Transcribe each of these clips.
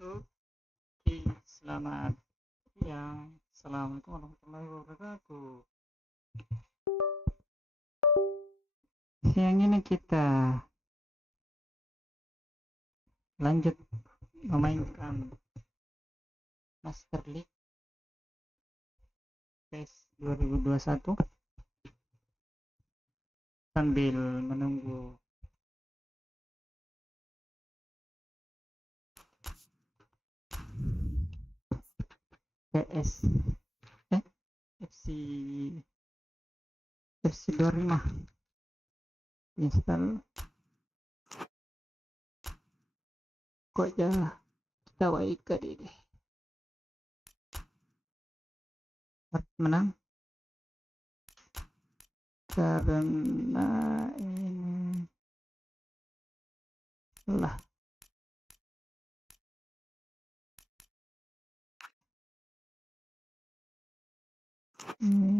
Oke, selamat siang. Assalamualaikum warahmatullahi wabarakatuh. Siang ini kita lanjut memainkan Master League PES 2021 sambil menunggu PS FC FC 25 install. Kok aja kita waikan ini menang karena ini lah ini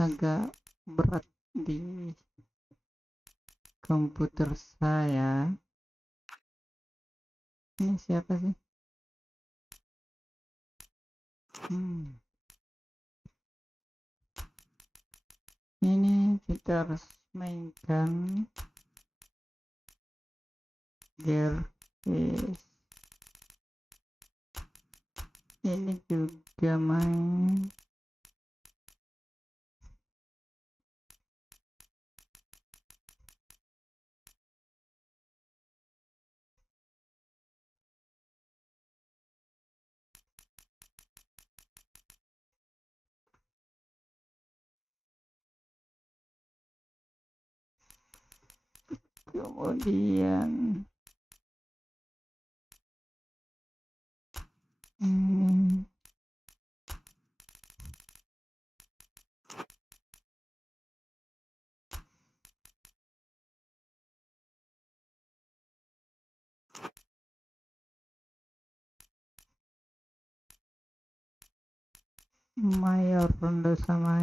agak berat di komputer saya. Ini siapa sih? Ini kita harus mainkan gear PES. Ini juga main kemudian mayor ronde sama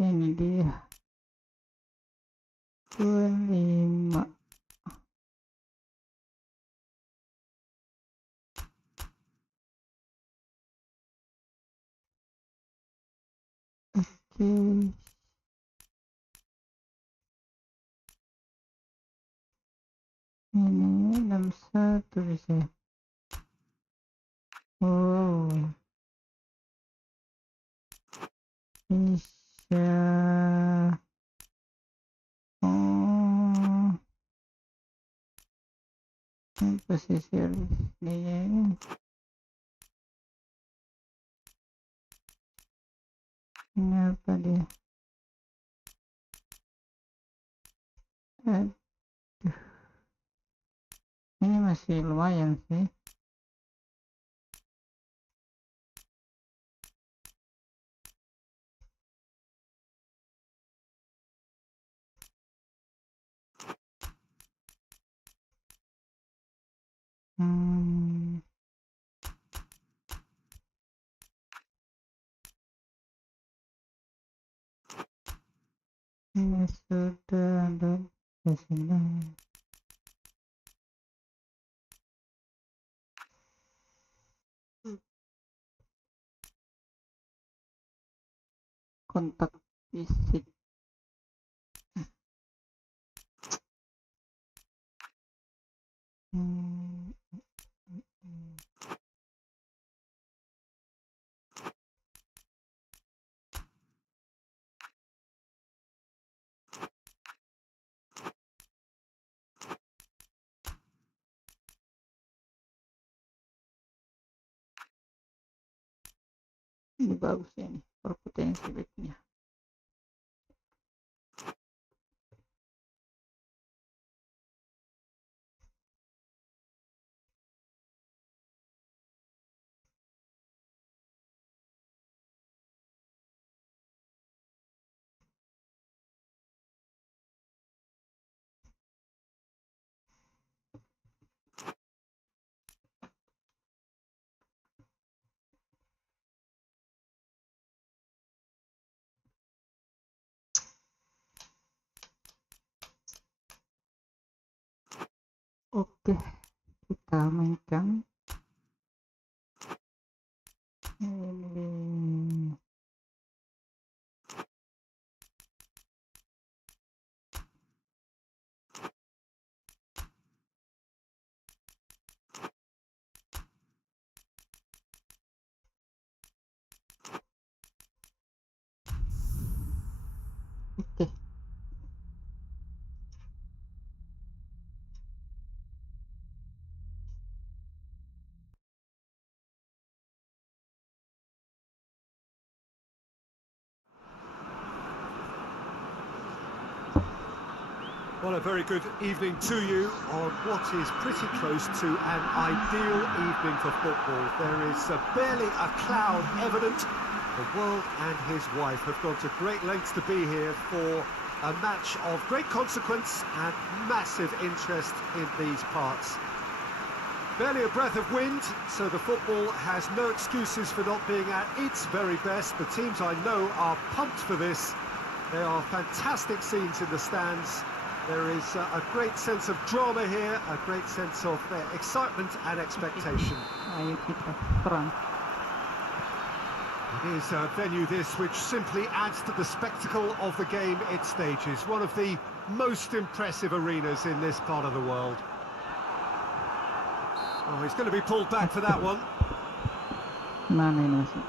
ini dia 25. Oke, ini 61 bisa. Oh, bisa. Oh, ini posisi dia ini apa dia? Ini masih lumayan sih. Ini sudah ada di sini. Kontak fisik. Ini bagus ya, ini berpotensi backnya. Oke, kita mainkan ini. Oke. Well, a very good evening to you on what is pretty close to an ideal evening for football. There is barely a cloud evident. The world and his wife have gone to great lengths to be here for a match of great consequence and massive interest in these parts. Barely a breath of wind, so the football has no excuses for not being at its very best. The teams I know are pumped for this. There are fantastic scenes in the stands. There is a great sense of drama here, a great sense of excitement and expectation. Ayo kita serang. It is a venue this which simply adds to the spectacle of the game it stages. One of the most impressive arenas in this part of the world. Oh, he's going to be pulled back for that one. Mana ini masih?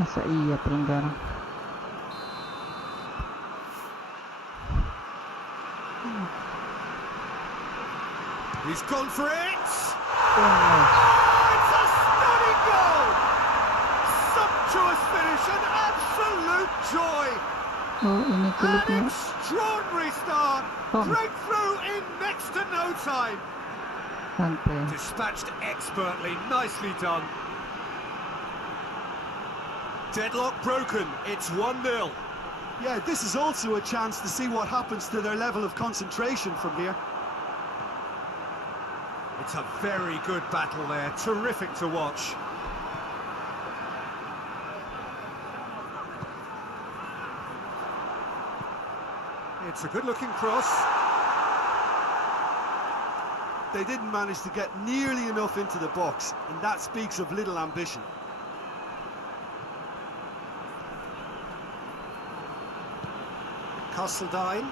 Masa iya pelanggaran? He's gone for it! Oh, no. It's a stunning goal! Sumptuous finish, an absolute joy! Oh, ini An kulitnya. extraordinary start! Breakthrough in next to no time! Santai. Dispatched expertly, nicely done. Deadlock broken, it's 1-0. Yeah, this is also a chance to see what happens to their level of concentration from here. It's a very good battle there, terrific to watch. It's a good-looking cross. They didn't manage to get nearly enough into the box, and that speaks of little ambition. Castledine.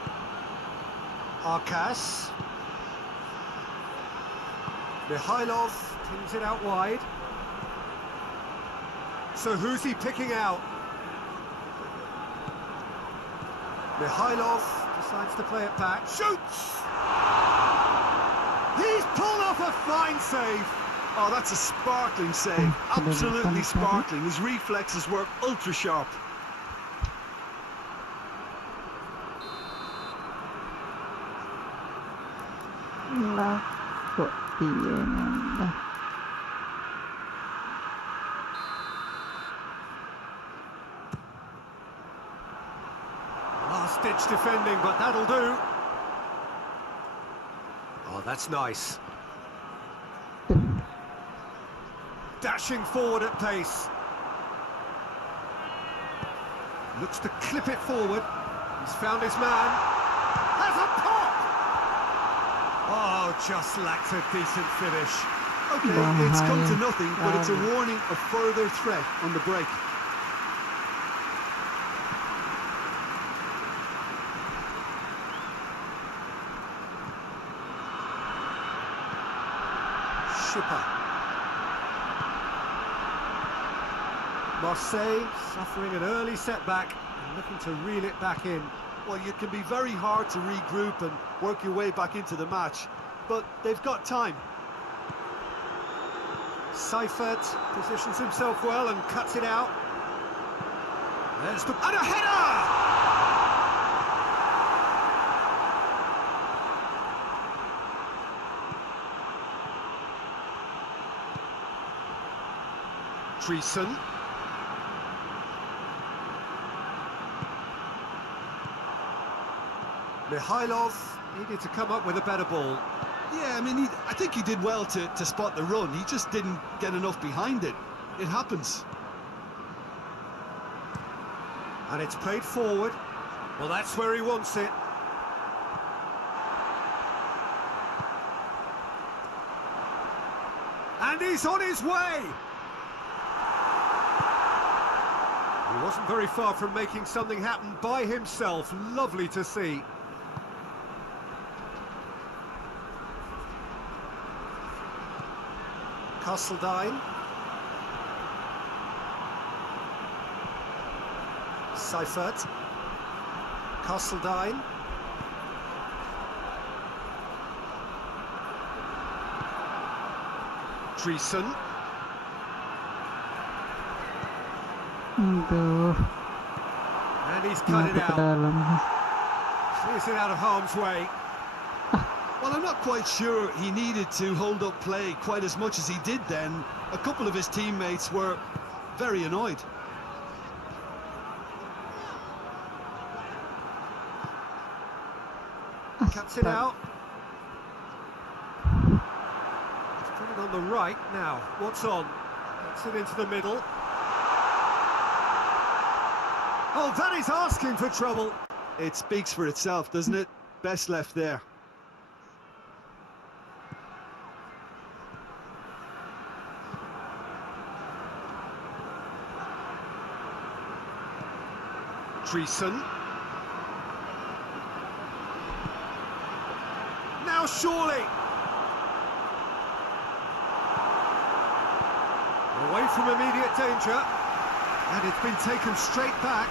Arkas. Mikhailov pings it out wide. So who's he picking out? Mikhailov decides to play it back. Shoots! He's pulled off a fine save. Oh, that's a sparkling save. Absolutely sparkling. His reflexes work ultra sharp. Lah, kok dia nambah? Last-ditch defending, but that'll do. Oh, that's nice. Dashing forward at pace. Looks to clip it forward. He's found his man. Has a pop! Oh, just lacked a decent finish. Okay, it's come to nothing, but it's a warning of further threat on the break. Schipper. Marseille suffering an early setback and looking to reel it back in. Well, you can be very hard to regroup and work your way back into the match, but they've got time. Seifert positions himself well and cuts it out. There's the... and a header! Treason. Mikhailov needed to come up with a better ball. Yeah, I mean, I think he did well to spot the run. He just didn't get enough behind it. It happens. And it's played forward. Well, that's where he wants it. he's on his way! He wasn't very far from making something happen by himself. Lovely to see. Castledine. Seifert. Castledine. Dreesen. Aduh, And he's cut it nyampe ke out. dalam. Clears it out of harm's way. Well, I'm not quite sure he needed to hold up play quite as much as he did then. A couple of his teammates were very annoyed. Cuts it out. He's put it on the right now. What's on? Gets it into the middle. Oh, that is asking for trouble. It speaks for itself, doesn't it? Best left there. Dreesen. Now surely. Away from immediate danger. And it's been taken straight back.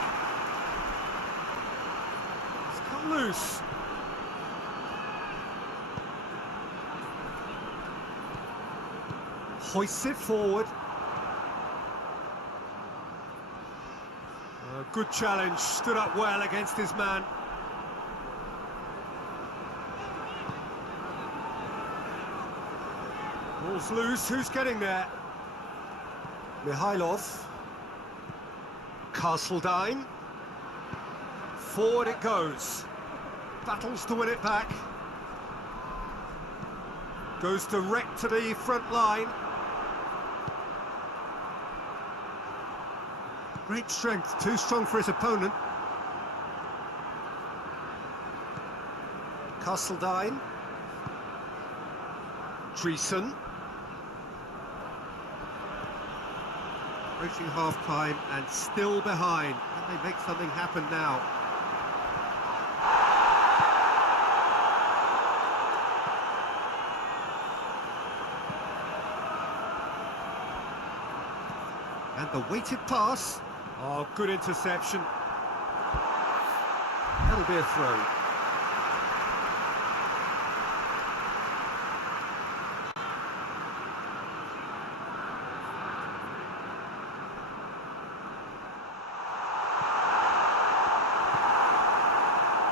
It's come loose. Hoists it forward. Good challenge, stood up well against his man. Ball's loose, who's getting there? Mihailov. Castledine. Forward it goes. Battles to win it back. Goes direct to the front line. Great strength, too strong for his opponent. Castledine. Dreesen. Approaching half-time and still behind. Can they make something happen now? And the weighted pass. Oh, good interception. That'll be a throw.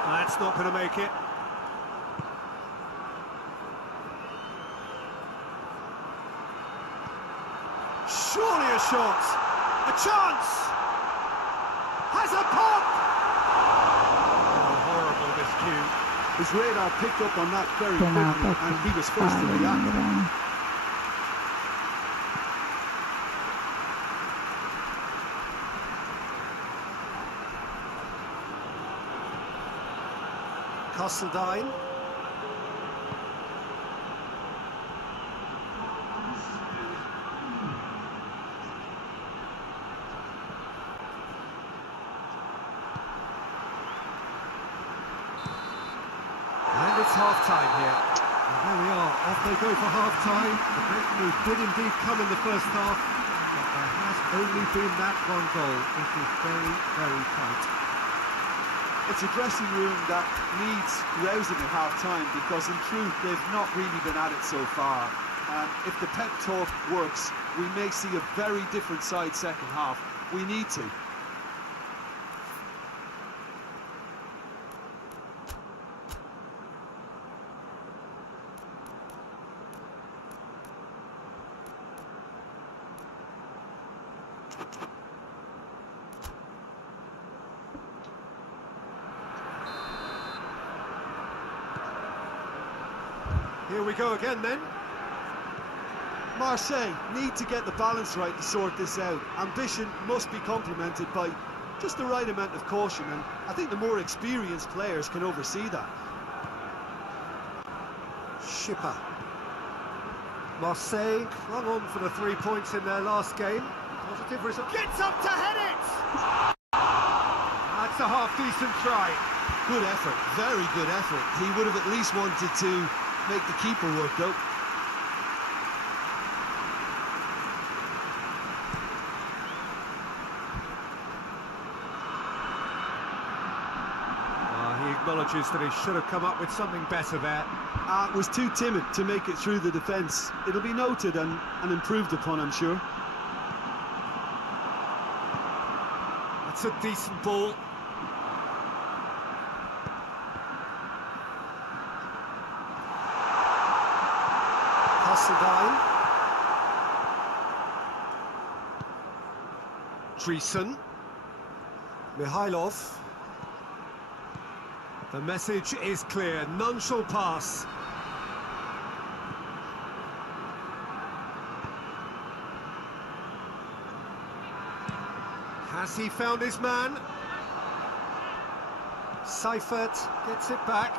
That's not going to make it. Surely a shot. A chance. Has a pop. Oh, horrible miscue. His radar picked up on that very Kenapa quickly and he was forced to paling react. keren. Castledine. And it's half-time here. And there we are, off they go for half-time. The breakthrough did indeed come in the first half, but there has only been that one goal. It is very, very tight. It's a dressing room that needs rousing at half-time because in truth they've not really been at it so far. And if the pep talk works, we may see a very different side second half. We need to. Here we go again then. Marseille need to get the balance right to sort this out. Ambition must be complemented by just the right amount of caution, and I think the more experienced players can oversee that. Schipper. Marseille clung on for the 3 points in their last game. Positive result. Gets up to head it! That's a half-decent try. Good effort, very good effort. He would have at least wanted to make the keeper work, though. He acknowledges that he should have come up with something better there. Was too timid to make it through the defence. It'll be noted and improved upon, I'm sure. That's a decent ball. Hasselbein. Dreesen. Mihailov. The message is clear, none shall pass. Has he found his man? Seifert gets it back.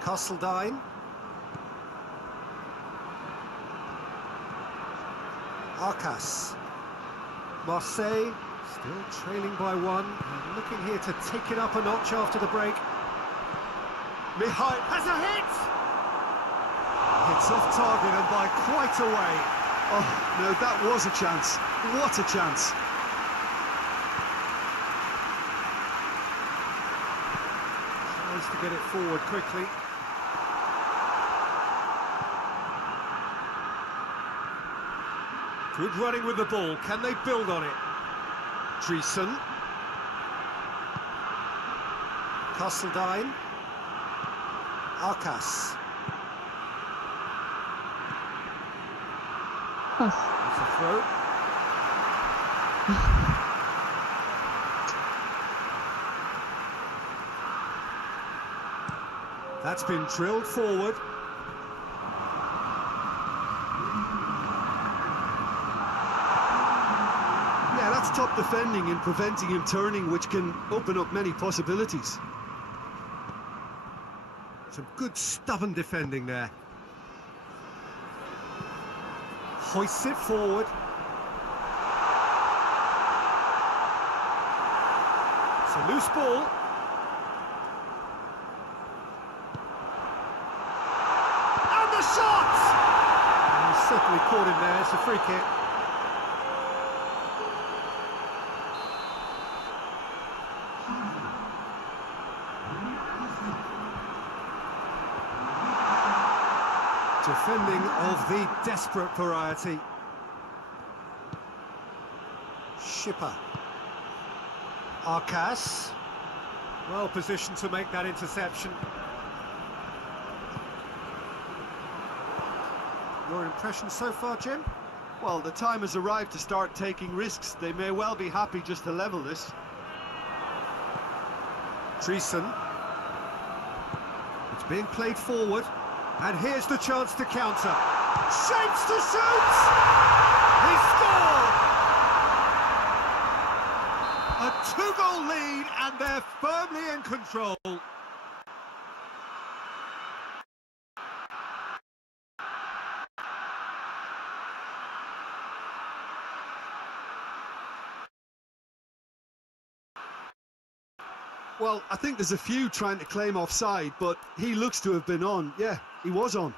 Kasseldine. Arcas. Marseille still trailing by one, and looking here to take it up a notch after the break. Mihail has a hit! Hits off target and by quite a way. Oh, no, that was a chance. What a chance. Tries to get it forward quickly. Good running with the ball. Can they build on it? Dreesen. Kasseldine. Arcas. That's a throw. That's been drilled forward. Yeah, that's top defending and preventing him turning, which can open up many possibilities. Some good stubborn defending there. Hoists it forward. It's a loose ball. And the shot! He's certainly caught him there. It's a free kick. Defending of the desperate variety. Schipper. Arcas. Well positioned to make that interception. Your impression so far, Jim? Well, the time has arrived to start taking risks. They may well be happy just to level this. Dreesen. It's being played forward. And here's the chance to counter. Shapes to shoot! He scored! A 2-goal lead, and they're firmly in control. Well, I think there's a few trying to claim offside, but he looks to have been on. Yeah, he was on.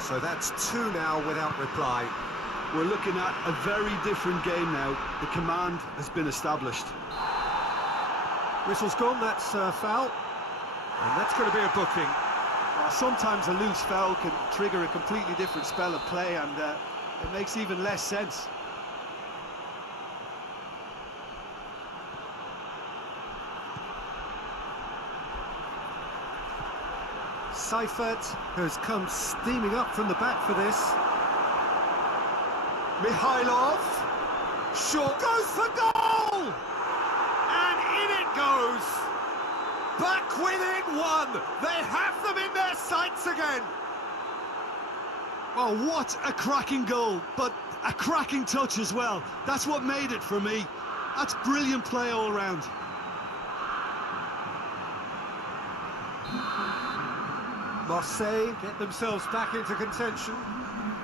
So that's 2 now without reply. We're looking at a very different game now. The command has been established. Whistle's gone, that's a foul. And that's going to be a booking. Well, sometimes a loose foul can trigger a completely different spell of play, and it makes even less sense. Seifert has come steaming up from the back for this. Mikhailov. Short goes for goal! And in it goes! Back within one! They have them in their sights again! Oh, what a cracking goal, but a cracking touch as well. That's what made it for me. That's brilliant play all round. Marseille get themselves back into contention.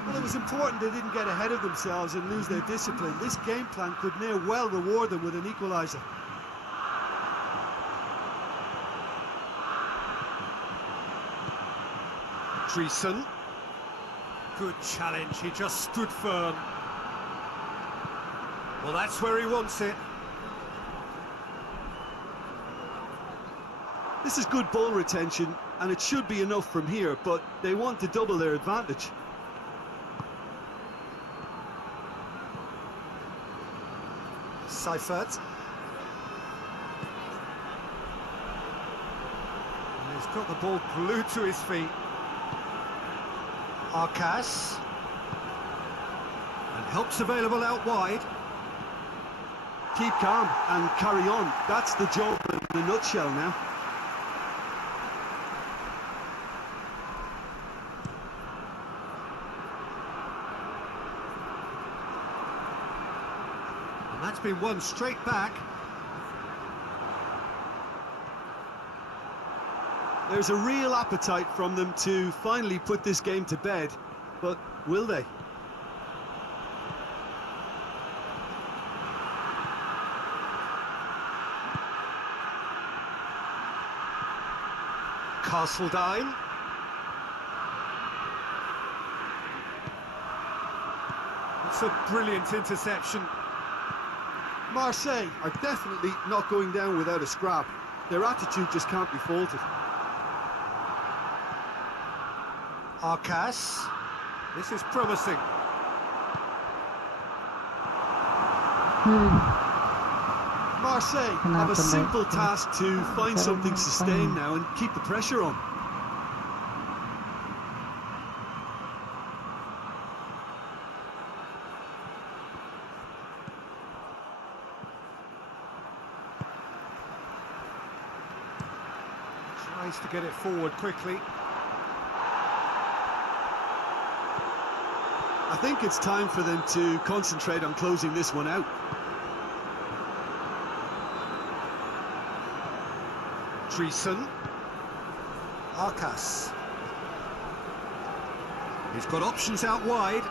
Well, it was important they didn't get ahead of themselves and lose their discipline. This game plan could near well reward them with an equaliser. Dreesen. Good challenge, he just stood firm. Well, that's where he wants it. This is good ball retention, and it should be enough from here, but they want to double their advantage. Seifert. And he's got the ball glued to his feet. Arcas. And help's available out wide. Keep calm and carry on. That's the job in a nutshell now. And that's been won straight back. There's a real appetite from them to finally put this game to bed, but will they? Castledine. It's a brilliant interception. Marseille are definitely not going down without a scrap. Their attitude just can't be faulted. Arcas. This is promising. Marseille have a simple task to find something sustained now and keep the pressure on. Tries to get it forward quickly. I think it's time for them to concentrate on closing this one out. Dreesen. Arcas. He's got options out wide.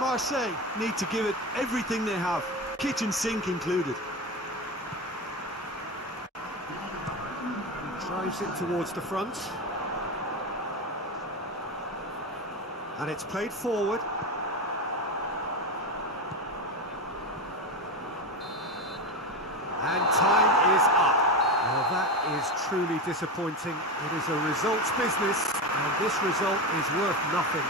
Marseille need to give it everything they have, kitchen sink included. He drives it towards the front. And it's played forward. And time is up. Well, that is truly disappointing. It is a results business, and this result is worth nothing.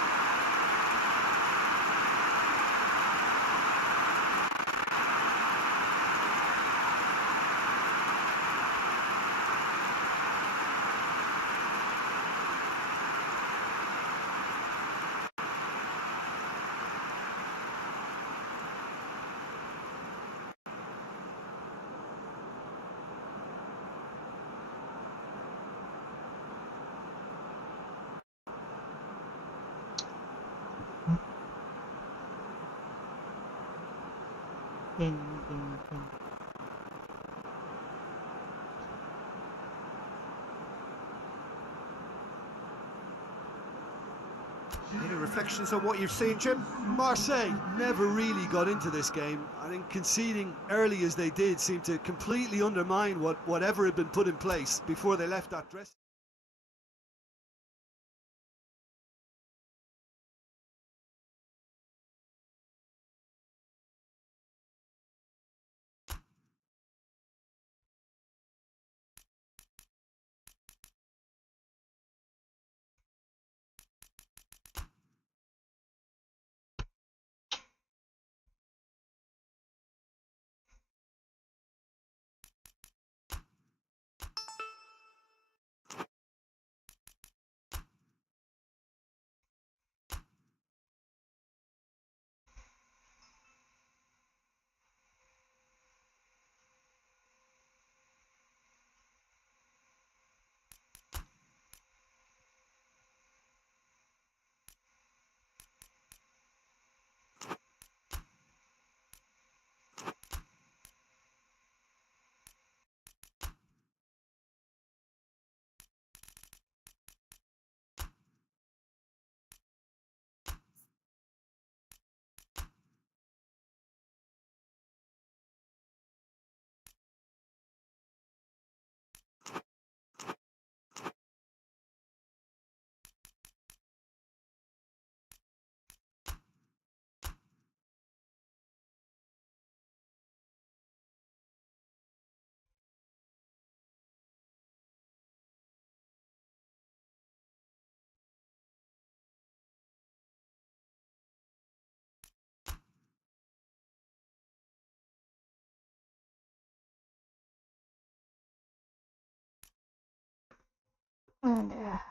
Ken. Any reflections on what you've seen, Jim? Marseille never really got into this game. I think conceding early as they did seemed to completely undermine whatever had been put in place before they left that dressing. Aduh.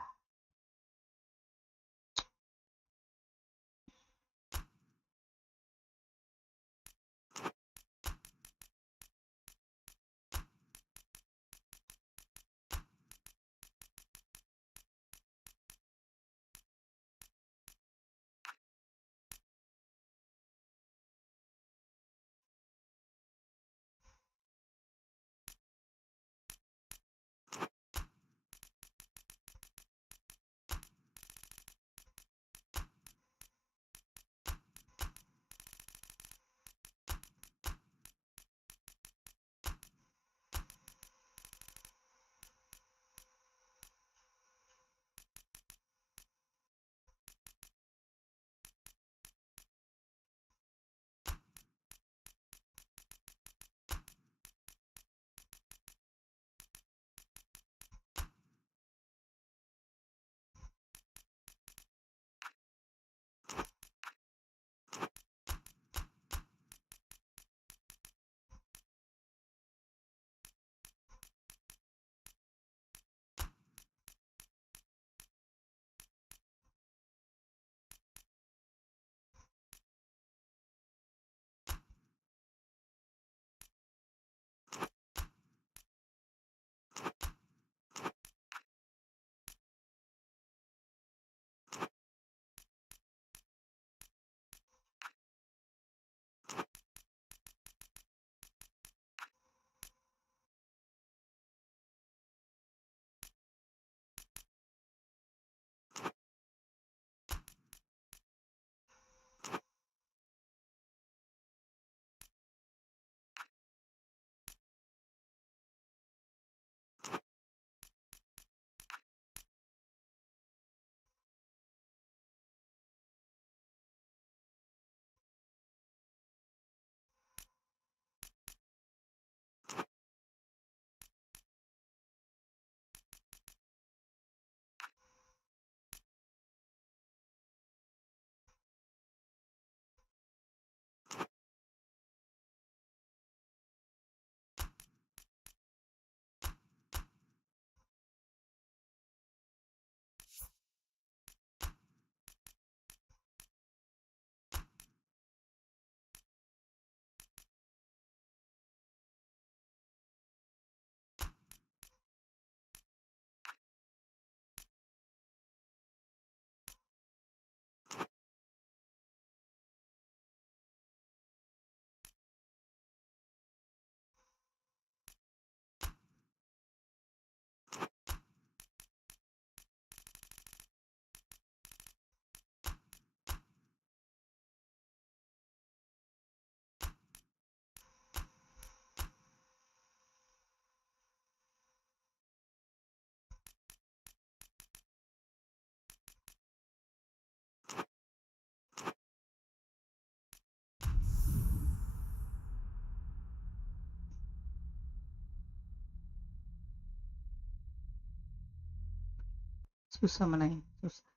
Susah menang, susah.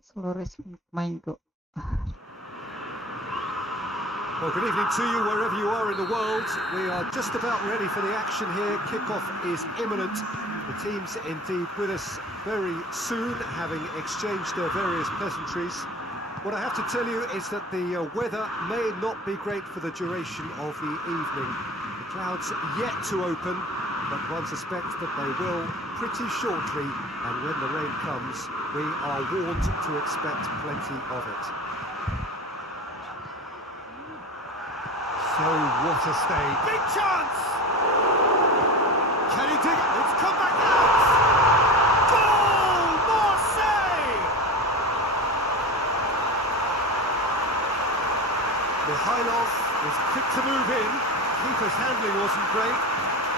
Slow respon main kok. Well, good evening to you wherever you are in the world. We are just about ready for the action here. Kickoff is imminent. The team's indeed with us very soon, having exchanged their various pleasantries. What I have to tell you is that the weather may not be great for the duration of the evening. The clouds yet to open, but one suspects that they will pretty shortly, and when the rain comes, we are warned to expect plenty of it. So what a stage. Big chance! Can he dig it? It's come back out! Goal! Marseille! Mikhailov was quick to move in. Keeper's handling wasn't great.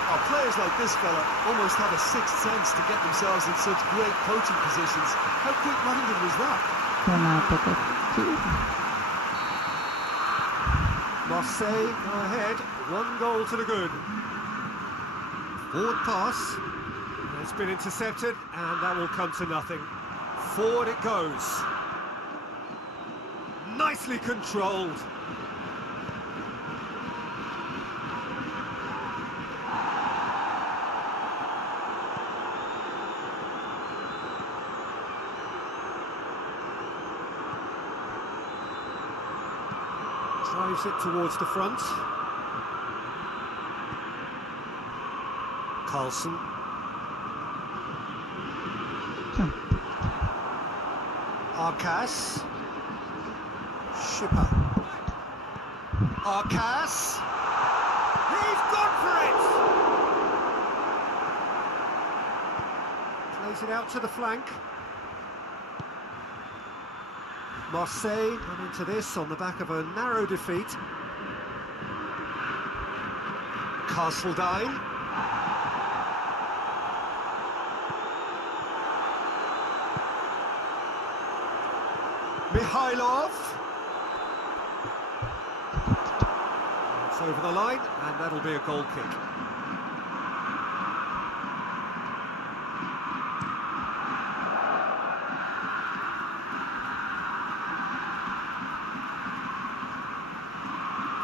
Our players like this fella almost have a sixth sense to get themselves in such great coaching positions. How quick-minded was that? Kenapa kecil? Marseille go ahead, 1 goal to the good. Forward pass, it's been intercepted, and that will come to nothing. Forward it goes. Nicely controlled. Drives it towards the front. Carlson. Arcas. Schipper. Arcas. He's gone for it! Plays it out to the flank. Marseille come into this on the back of a narrow defeat. Castledine. Mikhailov. It's over the line, and that'll be a goal kick.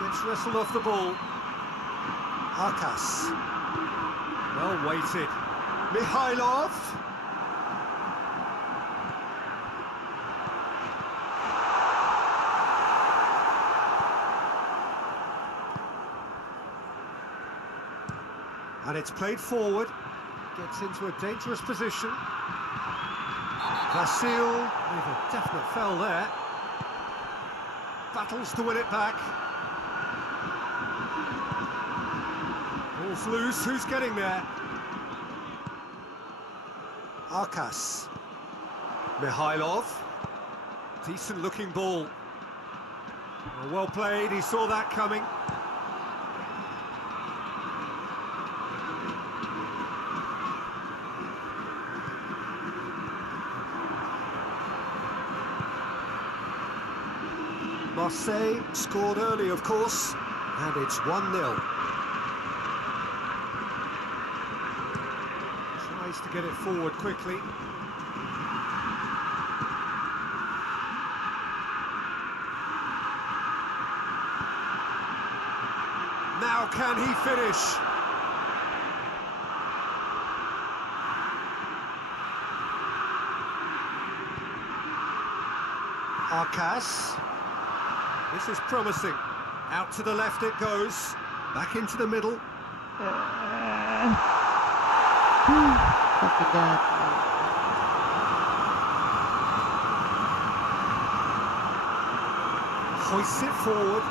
Gets wrestled off the ball. Arcas. Well weighted. Mikhailov. And it's played forward. Gets into a dangerous position. Vasil with a definite foul there. Battles to win it back. Ball's loose. Who's getting there? Arcas. Mikhailov. Decent looking ball. Well played. He saw that coming. Marseille scored early, of course, and it's 1-0. Tries to get it forward quickly. Now can he finish? Arcas. This is promising. Out to the left it goes. Back into the middle. Copy that. Hoists it forward.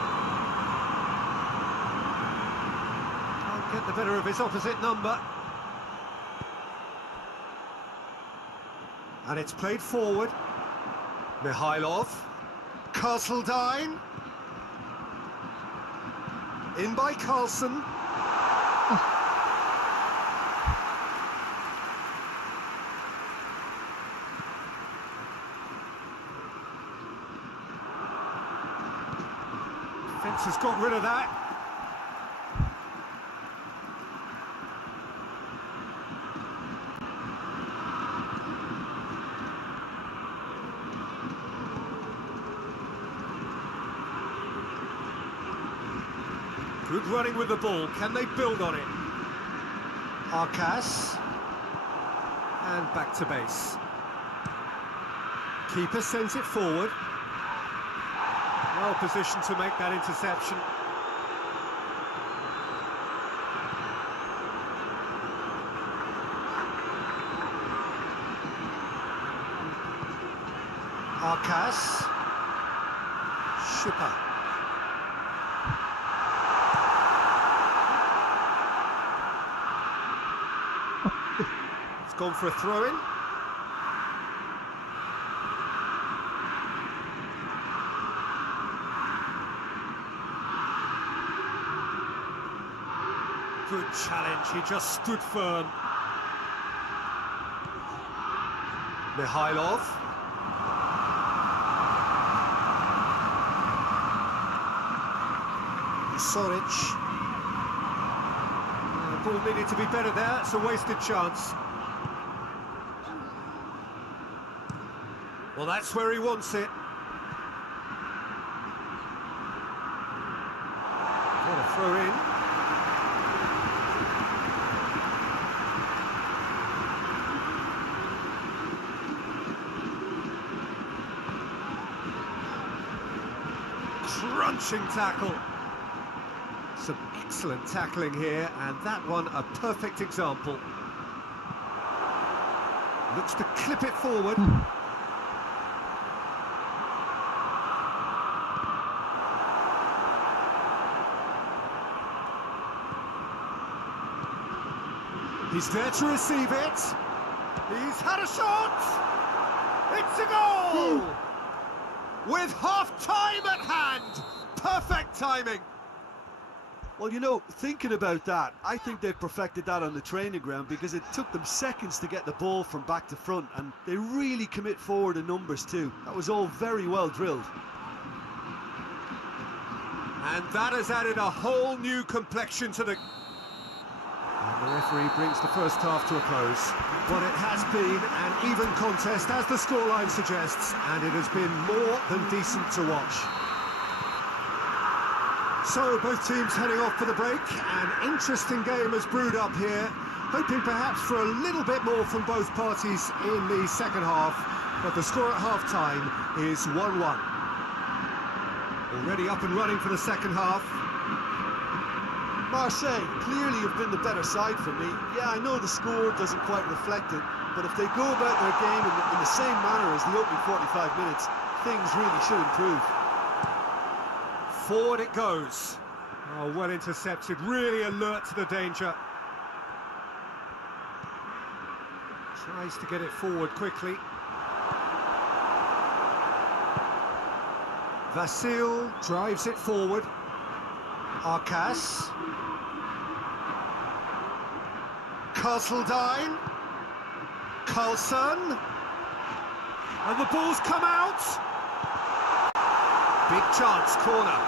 Can't get the better of his opposite number. And it's played forward. Mikhailov. Castledine. In by Carlson. Defence has got rid of that. Good running with the ball. Can they build on it? Arcas. And back to base. Keeper sends it forward. Well positioned to make that interception. Arcas. Schipper. It's gone for a throw-in. Good challenge, he just stood firm. Mikhailov. Soric. The ball needed to be better there, it's a wasted chance. Well, that's where he wants it. What a throw in. crunching tackle. Some excellent tackling here, and that one a perfect example. Looks to clip it forward. He's there to receive it. He's had a shot. It's a goal! With half-time at hand. Perfect timing. Well, you know, thinking about that, I think they've perfected that on the training ground because it took them seconds to get the ball from back to front, and they really commit forward in numbers too. That was all very well drilled. And that has added a whole new complexion to the... And the referee brings the first half to a close. But it has been an even contest, as the scoreline suggests, and it has been more than decent to watch. So, both teams heading off for the break. An interesting game has brewed up here, hoping perhaps for a little bit more from both parties in the second half, but the score at half-time is 1-1. Already up and running for the second half. Marseille clearly have been the better side for me. Yeah, I know the score doesn't quite reflect it, but if they go about their game in the same manner as the opening 45 minutes, things really should improve. Forward it goes. Oh, well intercepted, really alert to the danger. Tries to get it forward quickly. Vasil drives it forward. Arcas. Castledine. Carlson. And the ball's come out. Big chance, corner.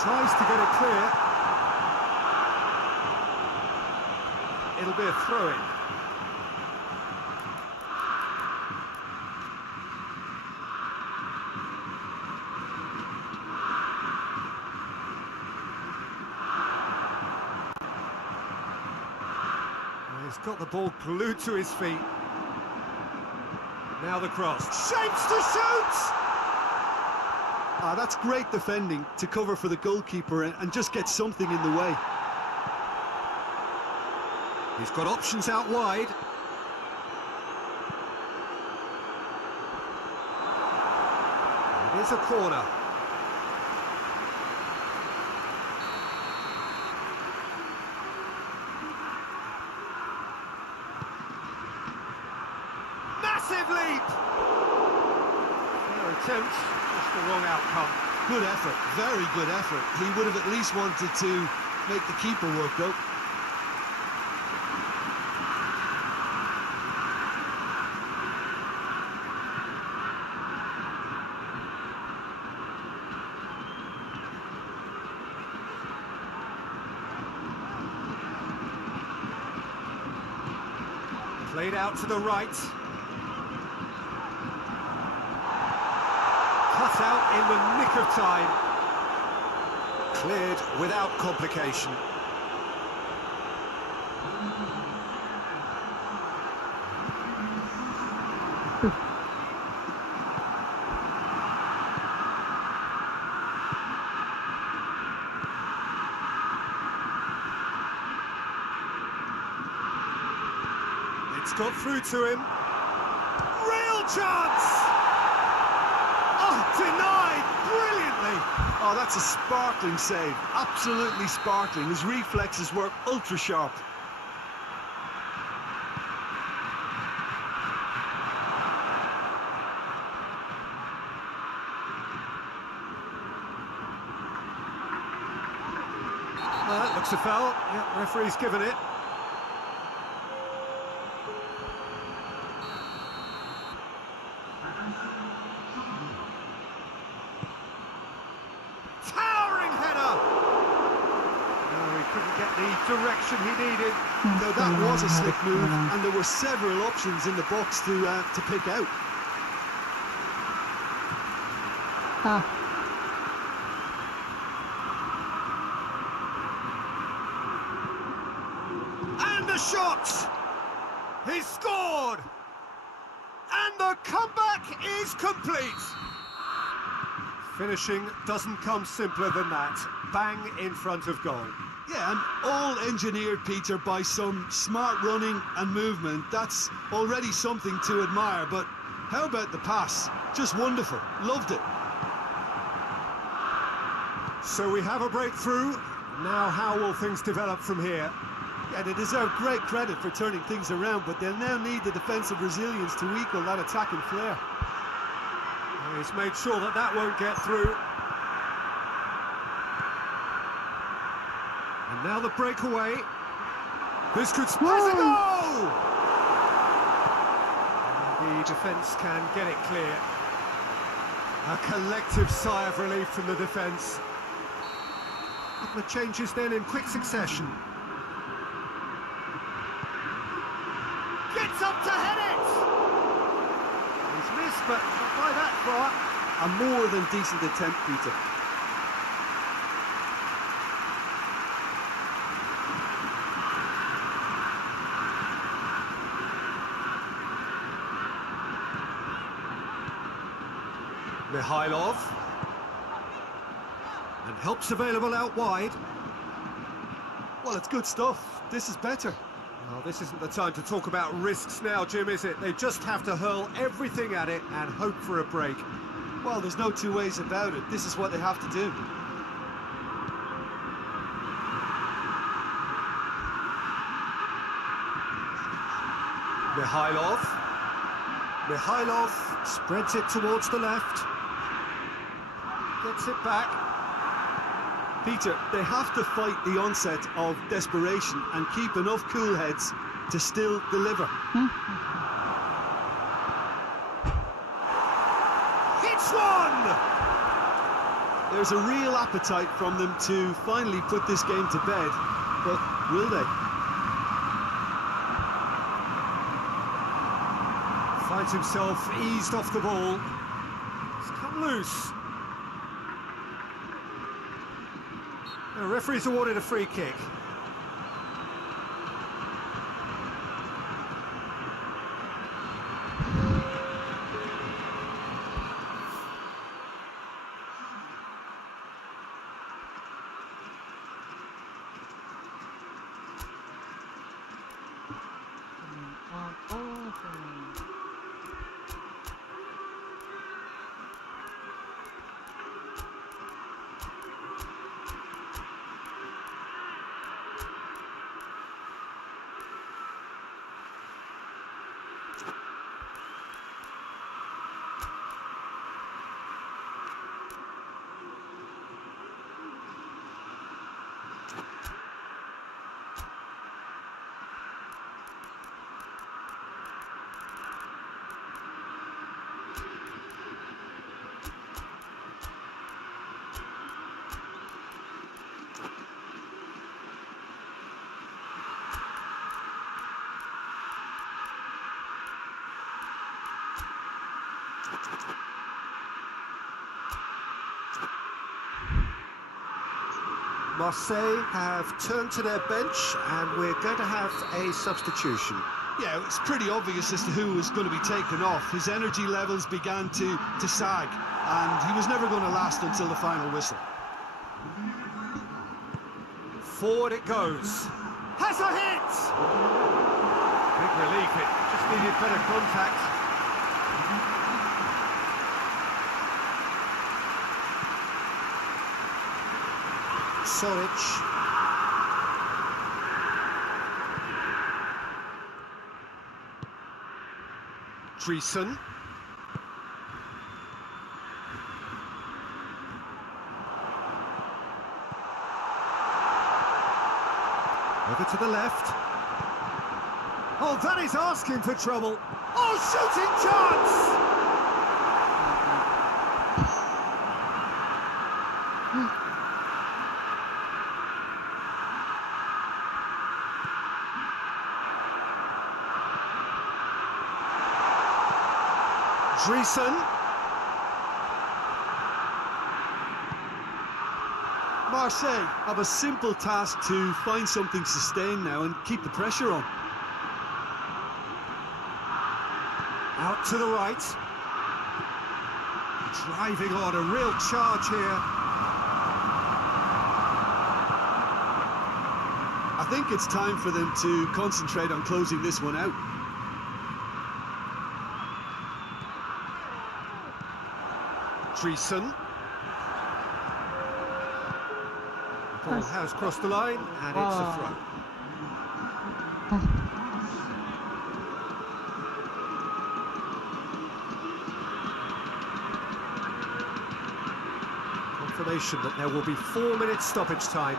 Tries to get it clear. It'll be a throw-in. He's got the ball glued to his feet. Now the cross. Shapes to shoot! Ah, that's great defending to cover for the goalkeeper and just get something in the way. He's got options out wide. It is a corner. Massive leap! Fair attempt, just the wrong outcome. Good effort, very good effort. He would have at least wanted to make the keeper work though. Played out to the right. Cut out in the nick of time. Cleared without complication. It's got through to him. Real chance! Oh, denied brilliantly! Oh, that's a sparkling save. Absolutely sparkling. His reflexes were ultra sharp. That looks a foul. Yeah, referee's given it. Towering header! No, he couldn't get the direction he needed. No, that was a slick move, and there were several options in the box to pick out. Ah, And the shot! He's scored! And the comeback is complete! Finishing doesn't come simpler than that. Bang in front of goal. Yeah, and all engineered, Peter, by some smart running and movement. That's already something to admire, but how about the pass? Just wonderful. Loved it. So we have a breakthrough. Now how will things develop from here? Yeah, they deserve great credit for turning things around, but they'll now need the defensive resilience to equal that attacking flair. He's made sure that that won't get through. And now the breakaway. This could... There's a goal! And the defence can get it clear. A collective sigh of relief from the defence. Couple of changes then in quick succession. Gets up to head it! He's missed, but not by that far. A more than decent attempt, Peter. Mikhailov. And help's available out wide. Well, it's good stuff. This is better. Well, this isn't the time to talk about risks now, Jim, is it? They just have to hurl everything at it and hope for a break. Well, there's no two ways about it. This is what they have to do. Mikhailov. Mikhailov spreads it towards the left. Gets it back. Peter, they have to fight the onset of desperation and keep enough cool heads to still deliver. Hits one! There's a real appetite from them to finally put this game to bed, but will they? Finds himself eased off the ball. It's come loose. The referee's awarded a free kick. Marseille have turned to their bench and we're going to have a substitution. Yeah, it's pretty obvious as to who was going to be taken off. His energy levels began to sag, and he was never going to last until the final whistle. Forward it goes. Has a hit! Big relief, it just needed better contact. Soric. Dreesen. Over to the left. Oh, that is asking for trouble. Oh, shooting chance! Dreesen. Marseille have a simple task to find something sustained now and keep the pressure on. Out to the right. Driving on, a real charge here. I think it's time for them to concentrate on closing this one out. Dreesen. Ball has crossed the line, and it's a throw. Confirmation that there will be 4 minutes stoppage time.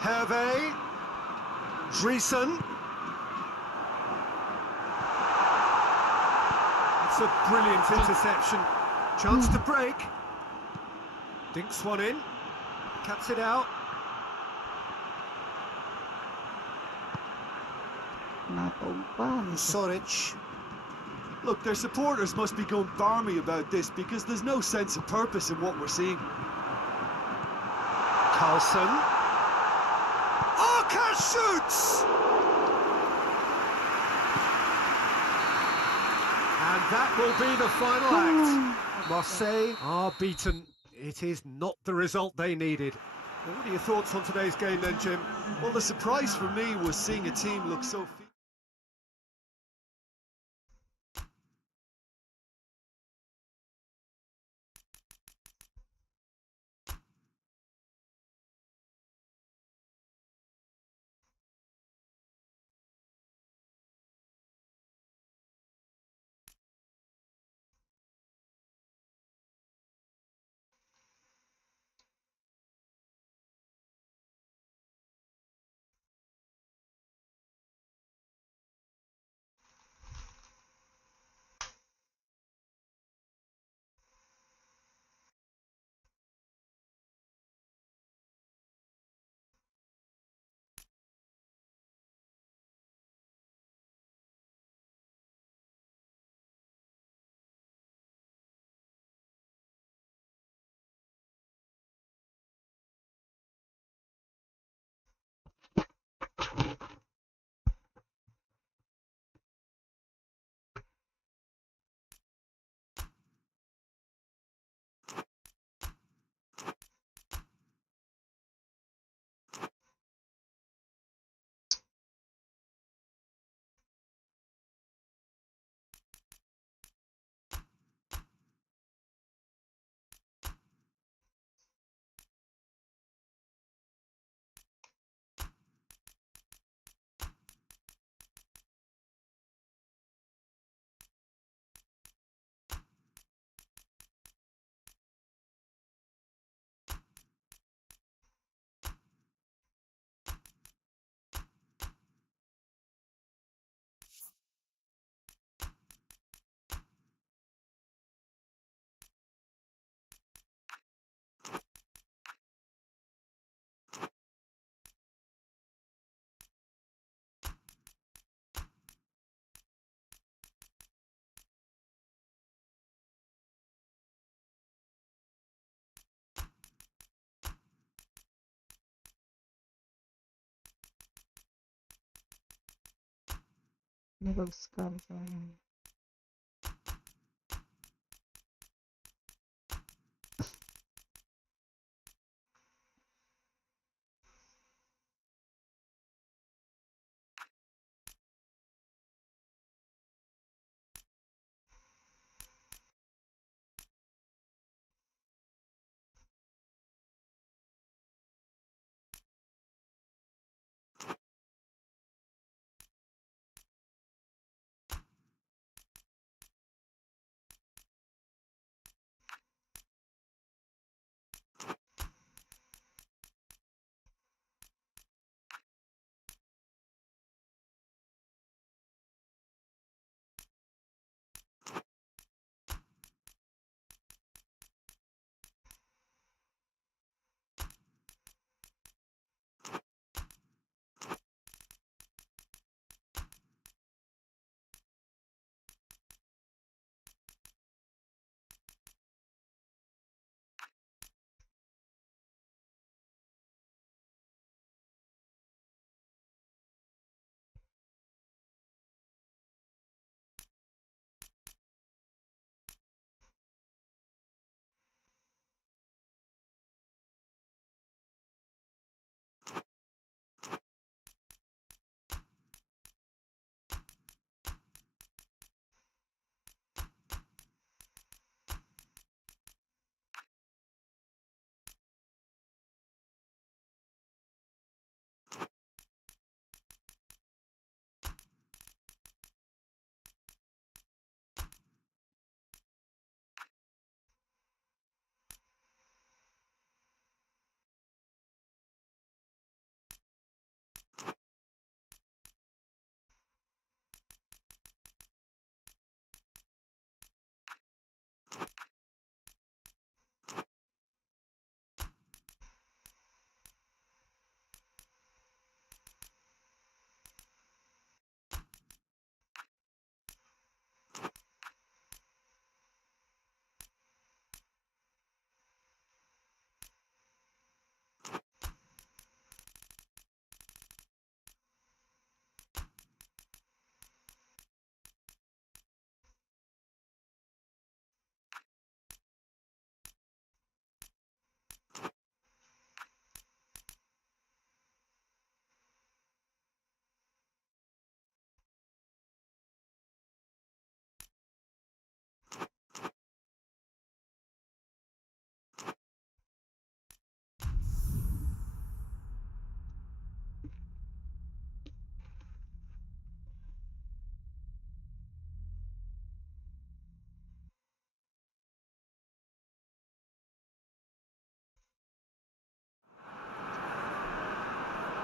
Hervé. Dreesen. It's a brilliant interception. Chance to break. Dinks one in. Cuts it out. Soric. Look, their supporters must be going barmy about this because there's no sense of purpose in what we're seeing. Carlson. Arca shoots! And that will be the final act. Marseille are beaten. It is not the result they needed. Well, what are your thoughts on today's game then, Jim? Well, the surprise for me was seeing a team look so... Ini bagus sekali soalnya.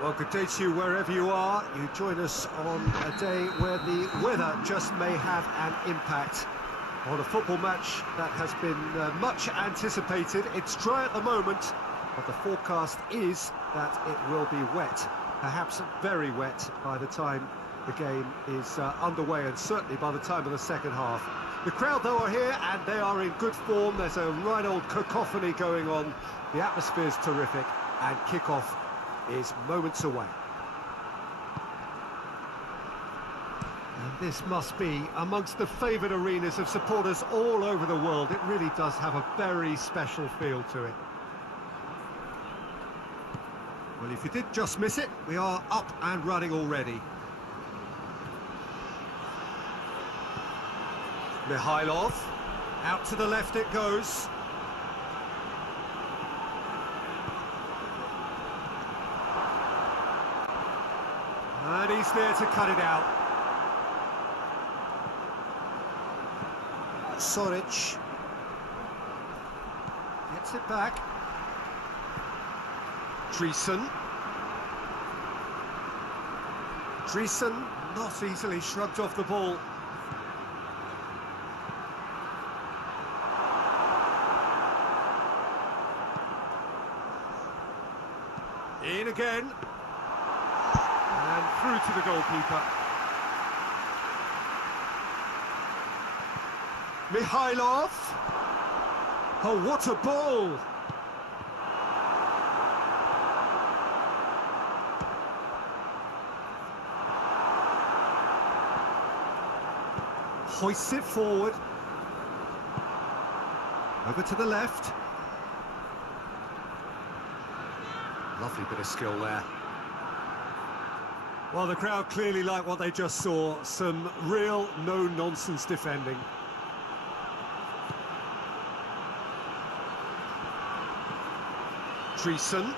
Well, good day to you wherever you are. You join us on a day where the weather just may have an impact on a football match that has been much anticipated. It's dry at the moment, but the forecast is that it will be wet, perhaps very wet by the time the game is underway, and certainly by the time of the second half. The crowd, though, are here, and they are in good form. There's a right old cacophony going on. The atmosphere's terrific, and kick-off is moments away. And this must be amongst the favoured arenas of supporters all over the world. It really does have a very special feel to it. Well, if you did just miss it, we are up and running already. Mikhailov, out to the left it goes. And he's there to cut it out. Soric gets it back. Dreesen not easily shrugged off the ball. In again. And through to the goalkeeper. Mikhailov. Oh, what a ball! Hoists it forward. Over to the left. Lovely bit of skill there. Well, the crowd clearly like what they just saw. Some real no-nonsense defending. Dreesen.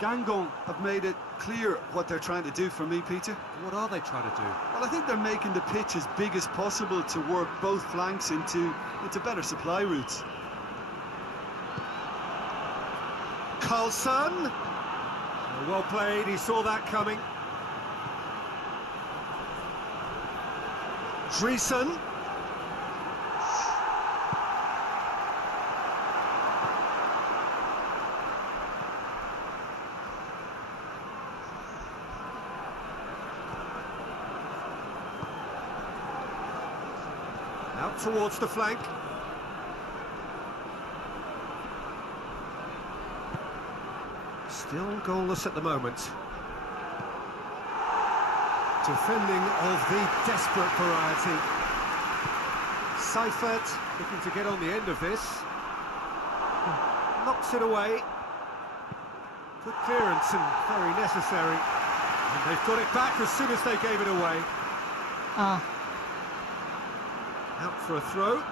Gangon have made it clear what they're trying to do for me, Peter. What are they trying to do? Well, I think they're making the pitch as big as possible to work both flanks into better supply routes. Carlson. Well played, he saw that coming. Dreesen. Out towards the flank. Still goalless at the moment. Defending of the desperate variety. Seifert looking to get on the end of this. Knocks it away. Good clearance and very necessary. And they've got it back as soon as they gave it away. Out for a throw.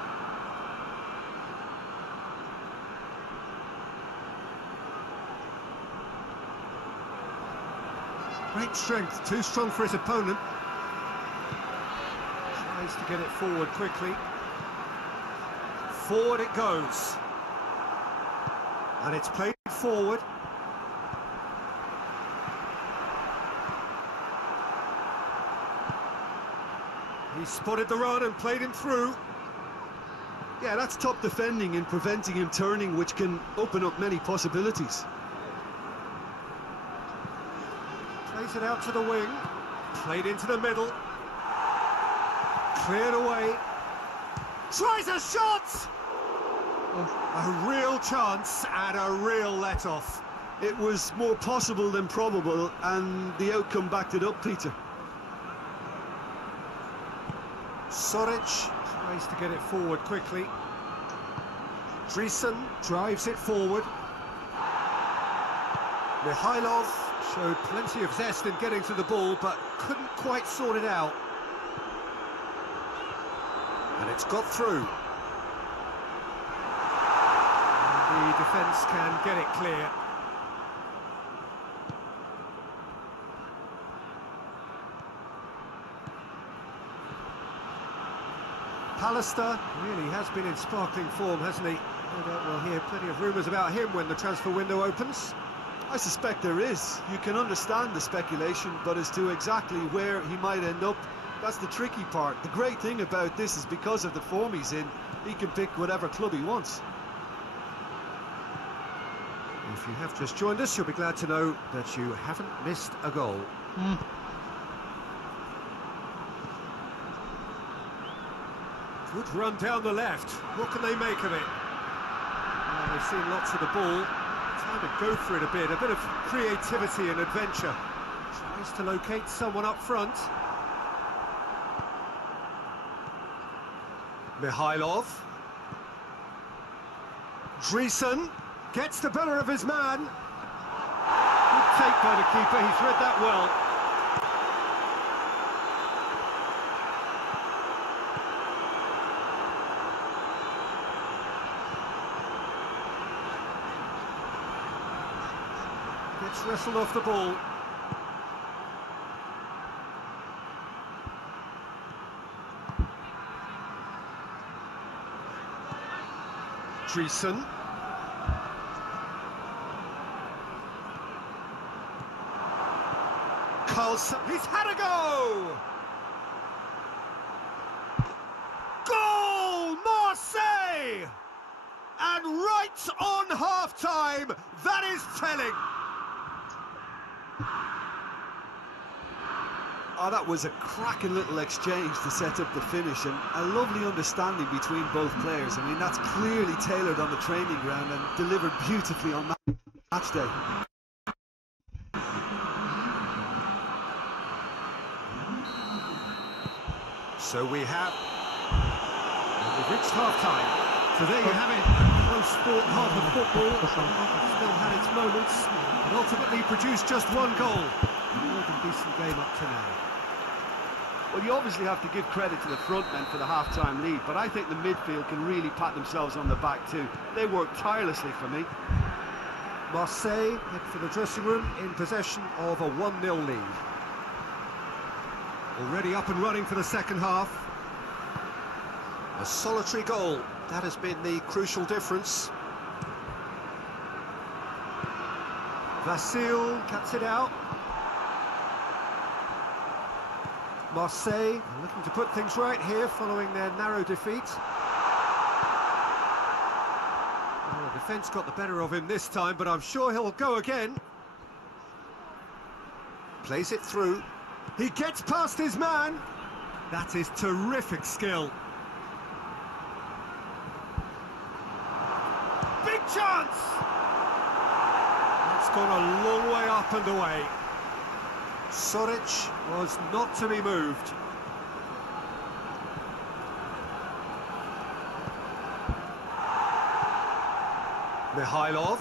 Great strength, too strong for his opponent. Tries to get it forward quickly. Forward it goes. And it's played forward. He spotted the run and played him through. Yeah, that's top defending and preventing him turning, which can open up many possibilities. Plays it out to the wing. Played into the middle. Cleared away. Tries a shot! A real chance and a real let-off. It was more possible than probable, and the outcome backed it up, Peter. Soric tries to get it forward quickly. Dreesen drives it forward. Mikhailov showed plenty of zest in getting to the ball, but couldn't quite sort it out. And it's got through. And the defence can get it clear. Pallister really has been in sparkling form, hasn't he? No doubt we'll hear plenty of rumours about him when the transfer window opens. I suspect there is. You can understand the speculation, but as to exactly where he might end up, that's the tricky part. The great thing about this is because of the form he's in, he can pick whatever club he wants. If you have just joined us, you'll be glad to know that you haven't missed a goal. Good run down the left. What can they make of it? Well, they've seen lots of the ball. Time to go for it a bit of creativity and adventure. Tries to locate someone up front. Mikhailov. Dreesen gets the better of his man. Good take by the keeper, he's read that well. Gets wrestled off the ball. Dreesen. Carlson, he's had a go! Goal! Marseille! And right on half-time, that is telling. Oh, that was a cracking little exchange to set up the finish, and a lovely understanding between both players. I mean, that's clearly tailored on the training ground and delivered beautifully on match day. So we've reached half-time. So there you have it, a close sport half of football. It's still had its moments, but ultimately produced just one goal. More than decent game up to now. Well, you obviously have to give credit to the front men for the half-time lead, but I think the midfield can really pat themselves on the back too. They worked tirelessly for me. Marseille head for the dressing room in possession of a 1-0 lead. Already up and running for the second half. A solitary goal, that has been the crucial difference. Vasile cuts it out. Marseille are looking to put things right here following their narrow defeat. Well, the defence got the better of him this time, but I'm sure he'll go again. Plays it through. He gets past his man. That is terrific skill. Big chance! It's gone a long way up and away. Soric was not to be moved. Mikhailov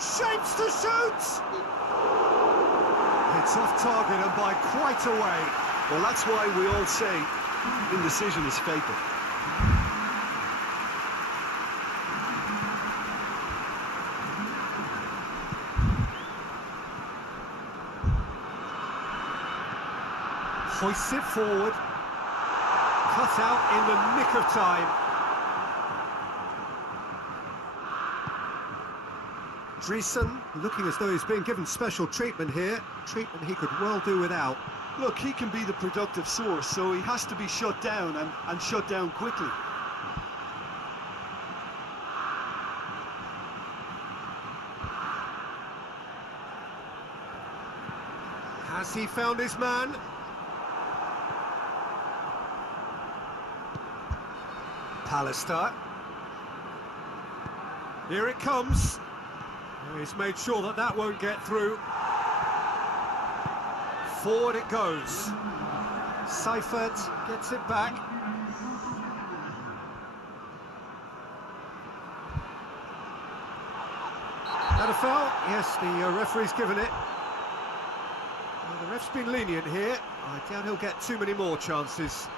shapes to shoot! It's off target and by quite a way. Well, that's why we all say indecision is fatal. Hoists it forward. Cut out in the nick of time. Dreesen looking as though he's being given special treatment here. Treatment he could well do without. Look, he can be the productive source, so he has to be shut down and shut down quickly. Has he found his man? Pallister. Here it comes. He's made sure that that won't get through. Forward it goes. Seifert gets it back. That a foul? Yes, the referee's given it. Well, the ref's been lenient here. I doubt he'll get too many more chances.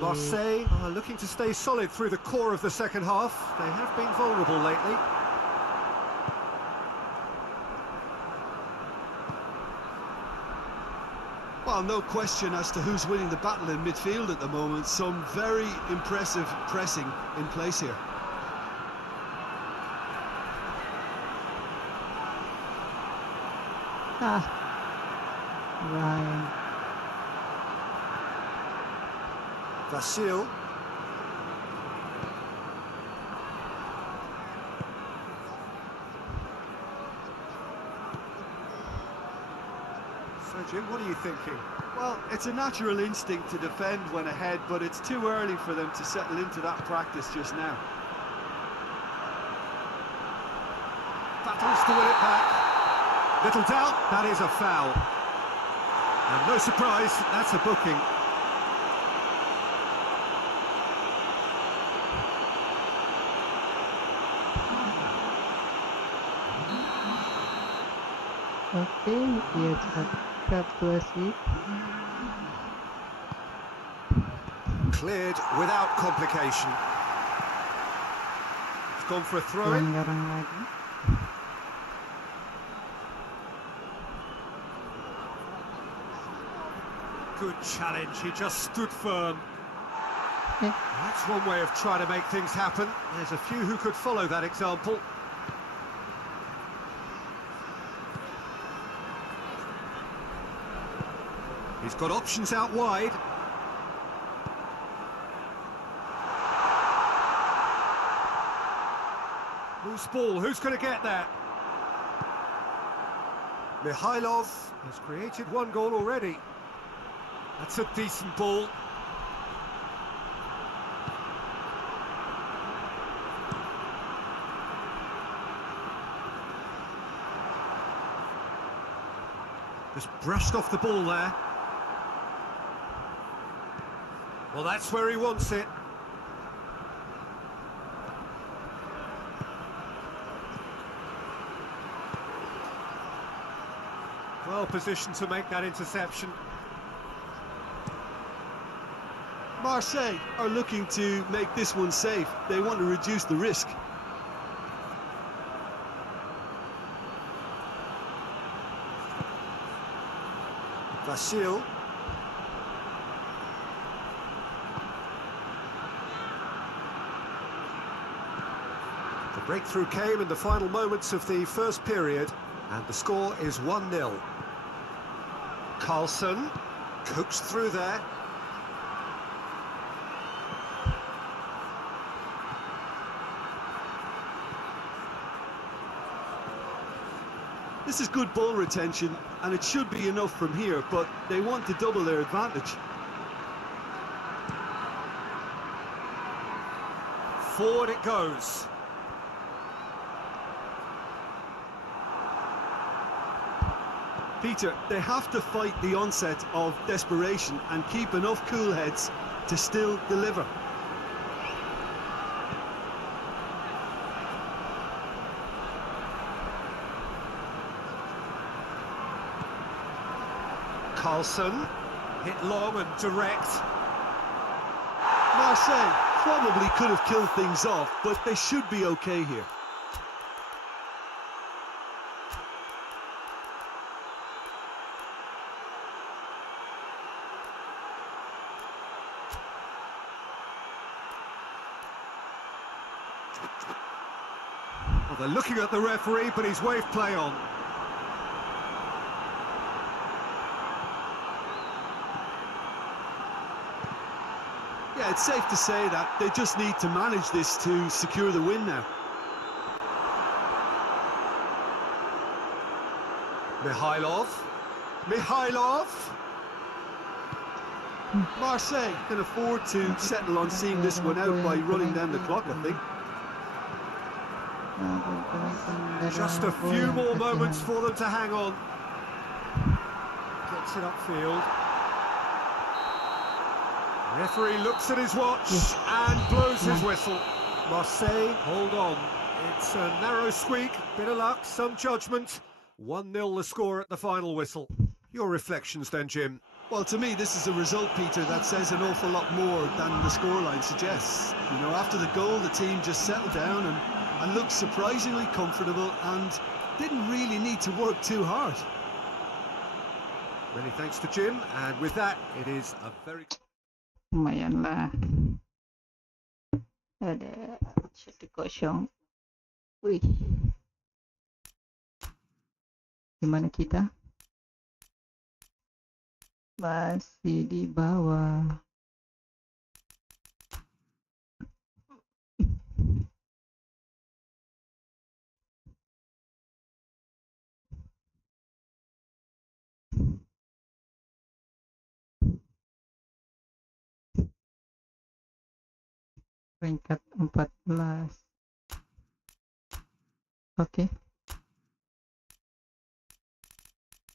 Marseille are looking to stay solid through the core of the second half. They have been vulnerable lately. Well, no question as to who's winning the battle in midfield at the moment. Some very impressive pressing in place here. Ryan. Vasil. So, Jim, what are you thinking? Well, it's a natural instinct to defend when ahead, but it's too early for them to settle into that practice just now. Battles to win it back. Little doubt, that is a foul. And no surprise, that's a booking. Oke, dia cepat situasi. Cleared without complication. It's gone for a throw-in. Pelanggaran lagi. Good challenge, he just stood firm. Eh, That's one way of trying to make things happen. There's a few who could follow that example. He's got options out wide. Loose ball, who's going to get that? Mikhailov has created one goal already. That's a decent ball. Just brushed off the ball there. Well, that's where he wants it. Well positioned to make that interception. Marseille are looking to make this one safe. They want to reduce the risk. Vasil. The breakthrough came in the final moments of the first period, and the score is 1-0. Carlson coaxed through there. This is good ball retention, and it should be enough from here, but they want to double their advantage. Forward it goes. Peter, they have to fight the onset of desperation and keep enough cool heads to still deliver. Carlson hit long and direct. Marseille probably could have killed things off, but they should be okay here. Well, they're looking at the referee, but he's waved play on. Yeah, it's safe to say that they just need to manage this to secure the win now. Mikhailov. Mikhailov. Marseille can afford to settle on seeing this one out by running down the clock, I think. Just a few more moments for them to hang on. Gets it upfield. Referee looks at his watch and blows his whistle. Marseille, hold on. It's a narrow squeak, bit of luck, some judgment. 1-0 the score at the final whistle. Your reflections then, Jim? Well, to me, this is a result, Peter, that says an awful lot more than the scoreline suggests. You know, after the goal, the team just settled down and looked surprisingly comfortable and didn't really need to work too hard. Many thanks to Jim, and with that, it is a very... Lumayan lah. Ada 1-0. Wih. Gimana kita? Masih di bawah. Peringkat 14. Oke.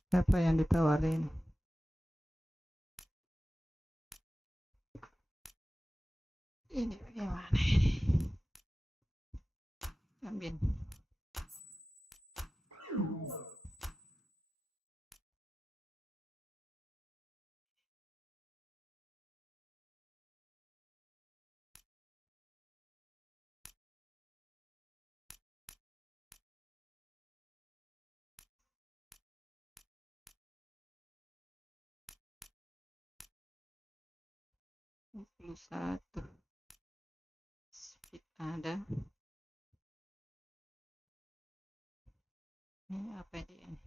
Siapa yang ditawarin? Ini bagaimana ini? Ambil. Satu. Speed ada. Ini apa dia nih?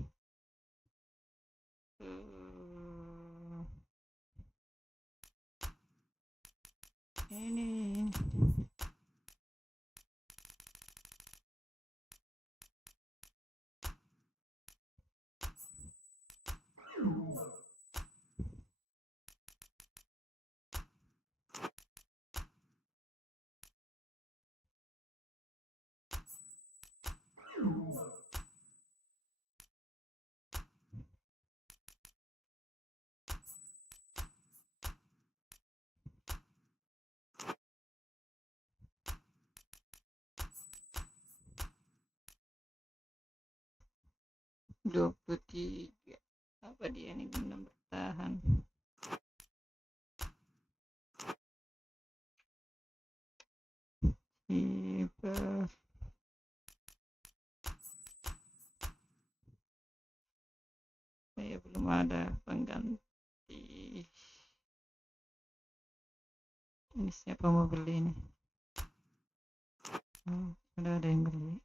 Ini. Dua 23. Apa dia nih belum bertahan? Kiper. Saya belum ada pengganti. Ini siapa mau beli ini? Oh, sudah ada yang beli.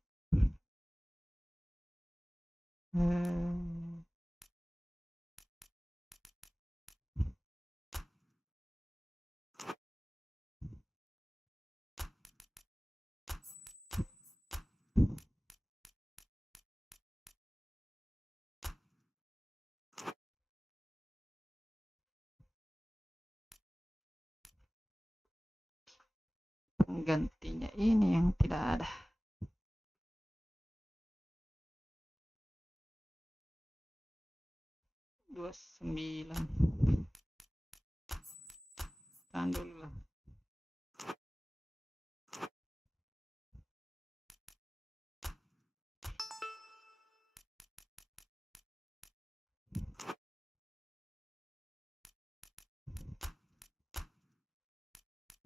Penggantinya ini yang tidak ada. Dua 29. Tahan dulu lah.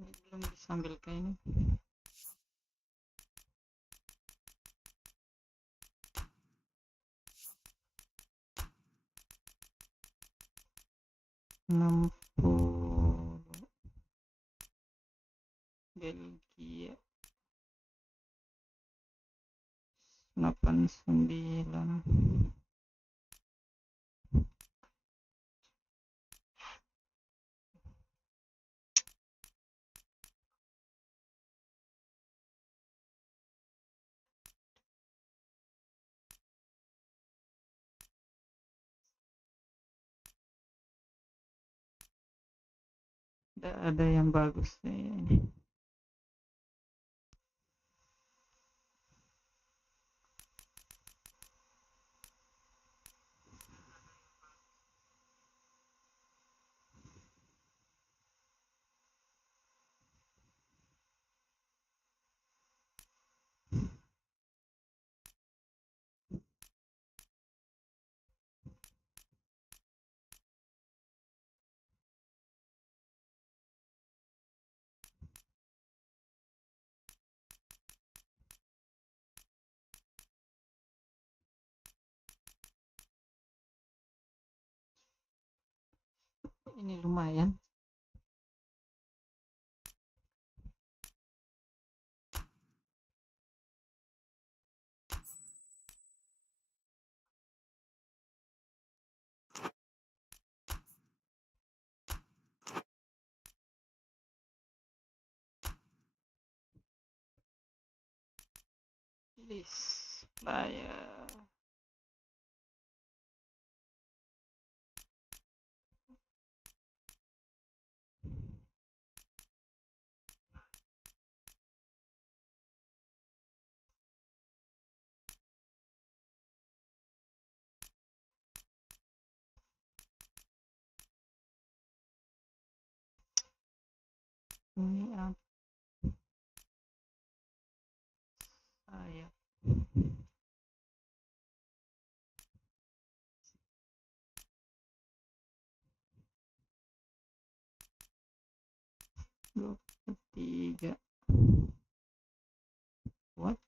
Ini belum disambil kayak ini. Belgia 89. Tidak ada yang bagus ini. Ini lumayan. List player. Ini apa saya? Dua tiga. What?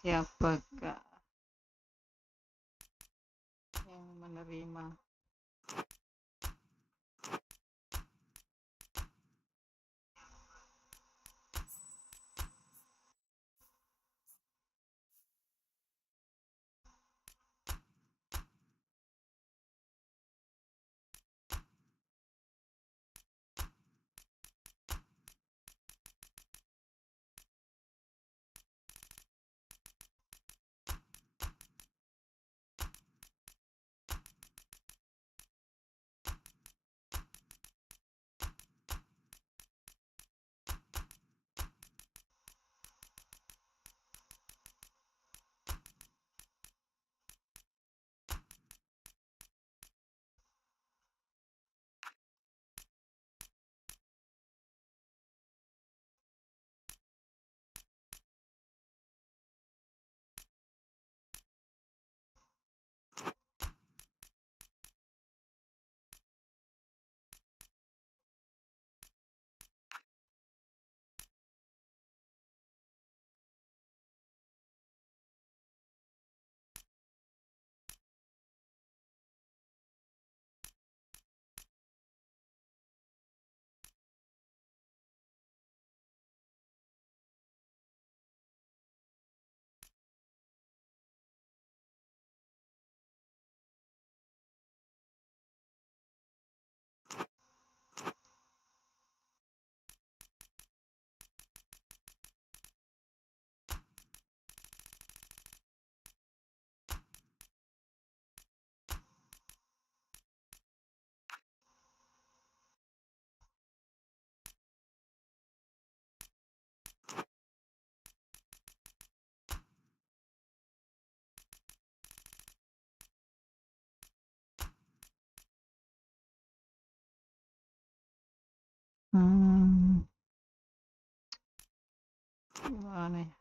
Siapakah yang menerima? Gimana ya?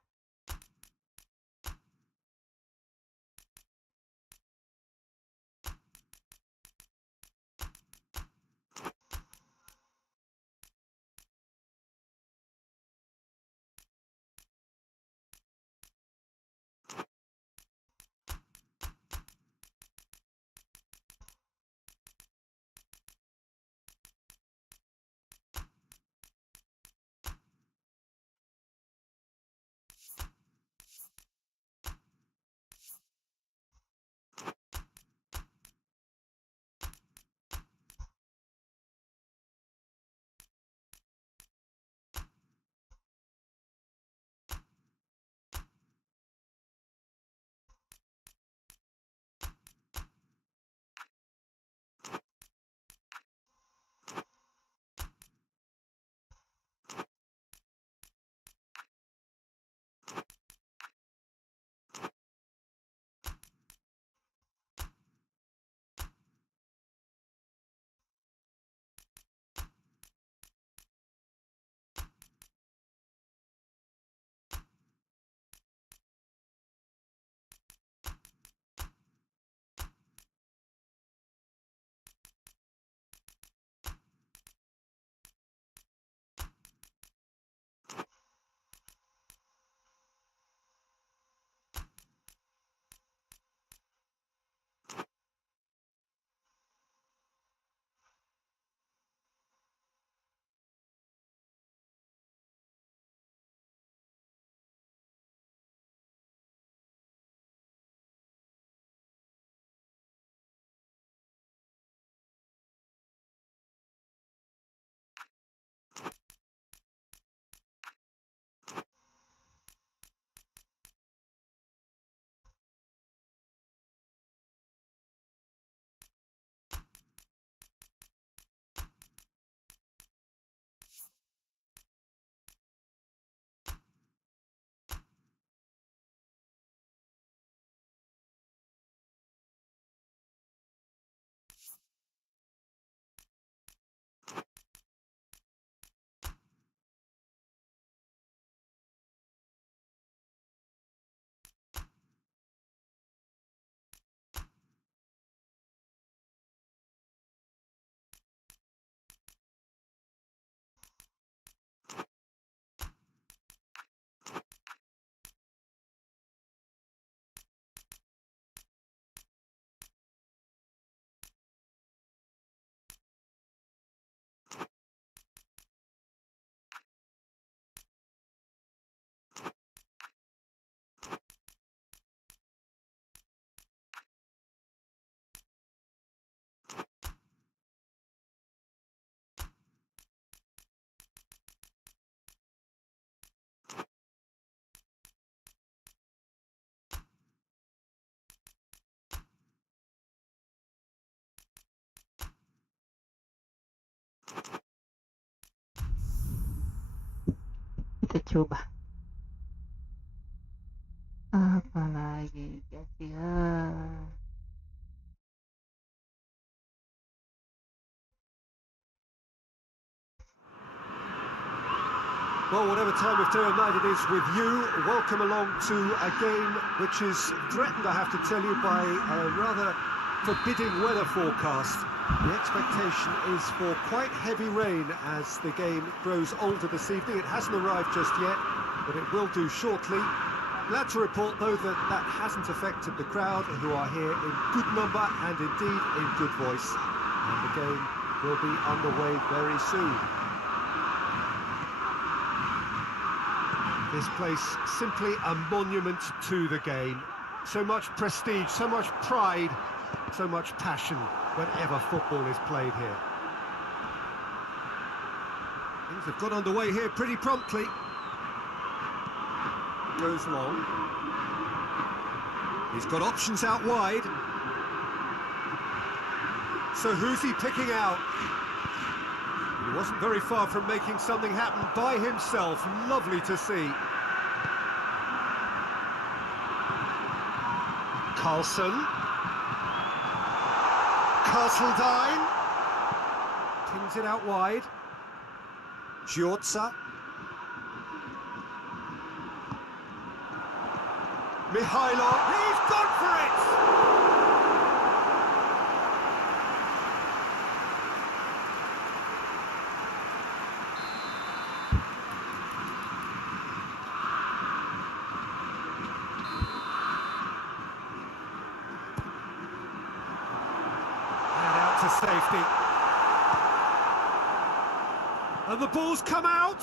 kita coba. Apa lagi kira-kira? Well, whatever time of day or night it is with you, welcome along to a game which is threatened, I have to tell you, by a rather forbidding weather forecast. The expectation is for quite heavy rain as the game grows older this evening. It hasn't arrived just yet, but it will do shortly. Glad to report, though, that that hasn't affected the crowd, who are here in good number and indeed in good voice. And the game will be underway very soon. This place, simply a monument to the game. So much prestige, so much pride, so much passion whenever football is played here. Things have got underway here pretty promptly. Goes long. He's got options out wide. So who's he picking out? He wasn't very far from making something happen by himself. Lovely to see. Carlson. Castledine. Pings it out wide. Giorza. Mihailov. He's gone for it! To safety. And the ball's come out.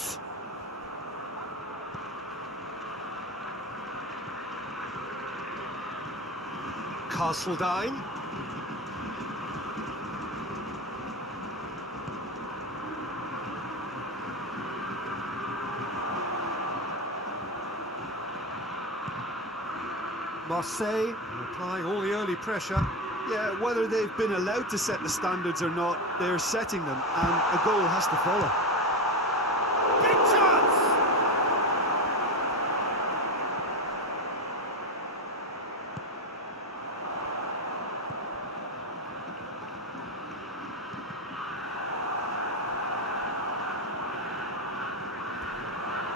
Castledine. Marseille applying all the early pressure. Yeah, whether they've been allowed to set the standards or not, they're setting them, and a goal has to follow. Big chance!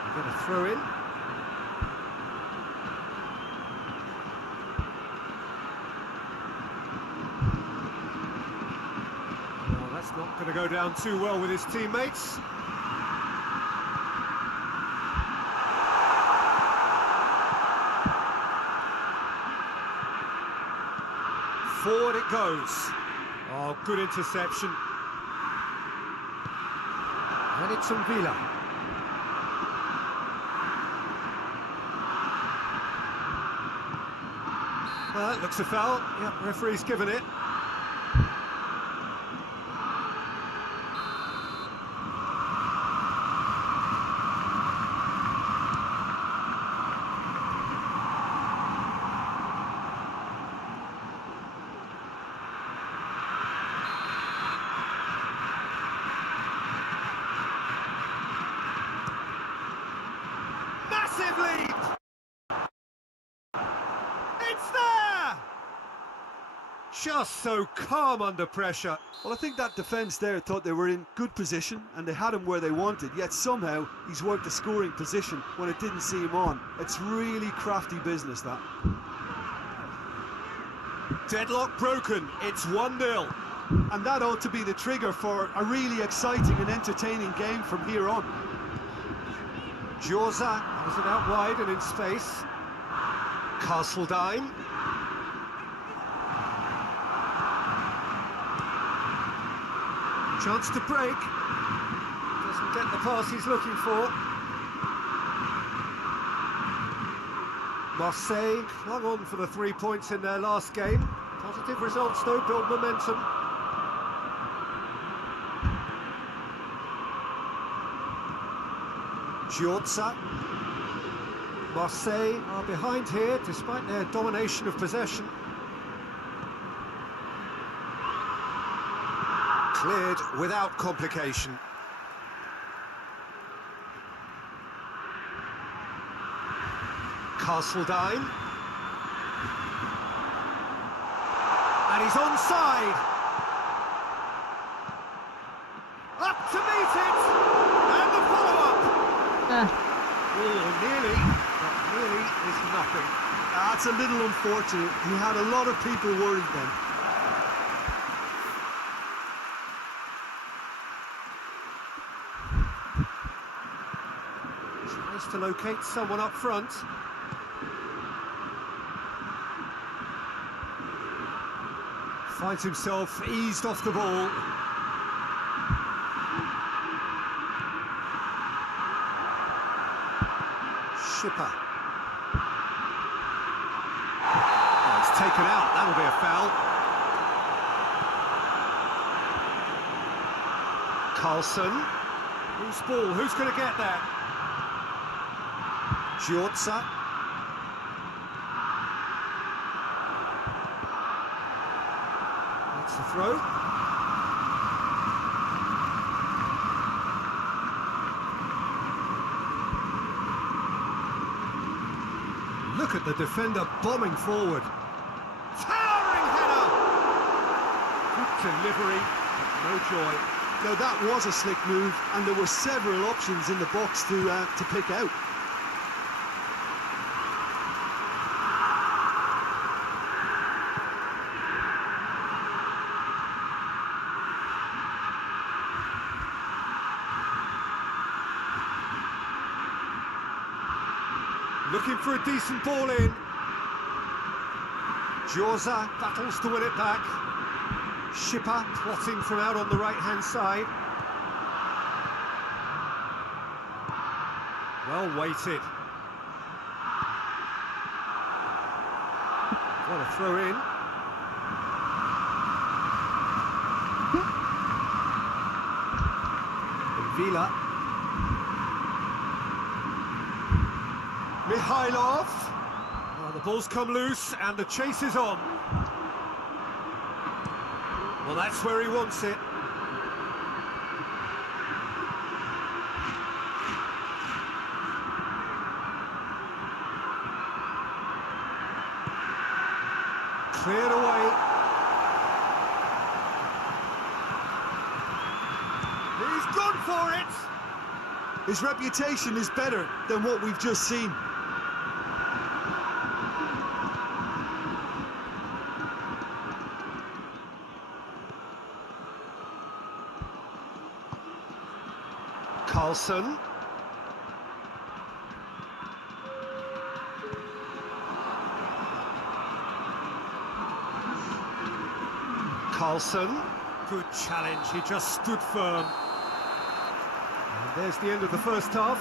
We're going to throw in. Not going to go down too well with his teammates. Forward it goes. Oh, good interception. And it's on Villa. Looks a foul. Yep, referee's given it. Lead. It's there! Just so calm under pressure. Well, I think that defence there thought they were in good position and they had him where they wanted, yet somehow he's worked a scoring position when it didn't see him on. It's really crafty business, that. Deadlock broken, it's 1-0. And that ought to be the trigger for a really exciting and entertaining game from here on. Giorza has it out wide and in space. Castledine. Chance to break. Doesn't get the pass he's looking for. Marseille clung on for the 3 points in their last game. Positive results though, build momentum. Giorza. Marseille are behind here despite their domination of possession. Cleared without complication. Castledine. And he's onside. Up to meet it. And the follow-up. Oh, nearly. But nearly is nothing. That's a little unfortunate. He had a lot of people worried then. Tries to locate someone up front. Finds himself eased off the ball. Schipper. Oh, it's taken out. That'll be a foul. Carlson. Who's ball? Who's going to get that? Giorza. That's the throw. Look at the defender bombing forward. Towering header! Good delivery, but no joy. Now that was a slick move, and there were several options in the box to pick out. Looking for a decent ball in. Giorza battles to win it back. Schipper plotting from out on the right-hand side. Well weighted. What a throw in. Vila. Mikhailov. Oh, the ball's come loose and the chase is on. Well, that's where he wants it. Cleared away. He's gone for it! His reputation is better than what we've just seen. Carlson. Carlson. Good challenge, he just stood firm. And there's the end of the first half.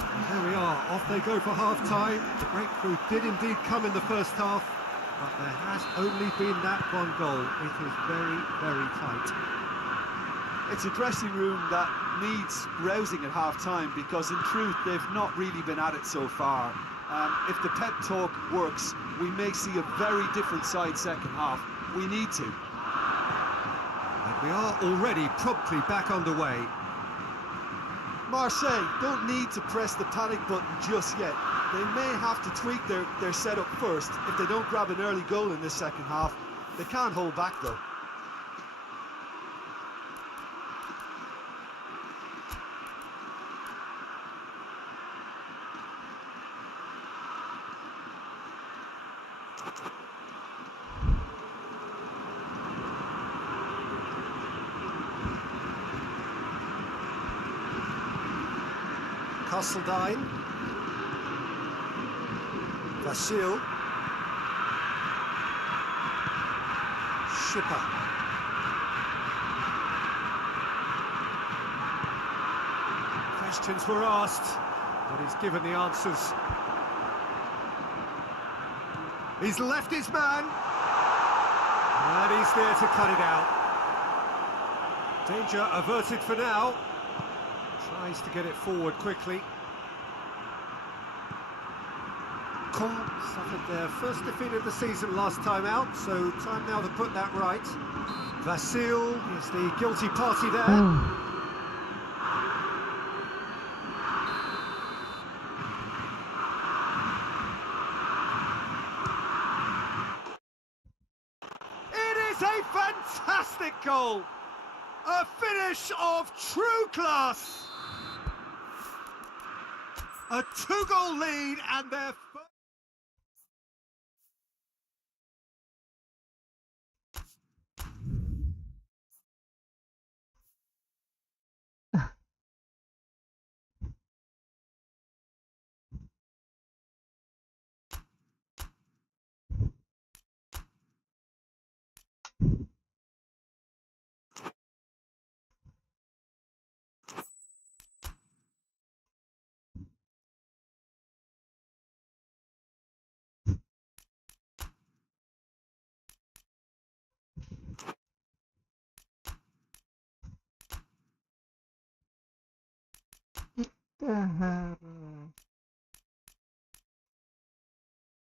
And there we are, off they go for half-time. The breakthrough did indeed come in the first half, but there has only been that one goal. It is very, very tight. It's a dressing room that needs rousing at half-time, because in truth they've not really been at it so far. If the pep talk works, we may see a very different side second half. We need to. And we are already promptly back underway. Marseille don't need to press the panic button just yet. They may have to tweak their setup first if they don't grab an early goal in this second half. They can't hold back though. Castledine. Vasil. Schipper. Questions were asked, but he's given the answers. He's left his man, and he's there to cut it out. Danger averted for now. Tries to get it forward quickly. Caen suffered their first defeat of the season last time out, so time now to put that right. Vasil is the guilty party there. fantastic goal. A finish of true class. A 2-goal lead and their first... Kita harus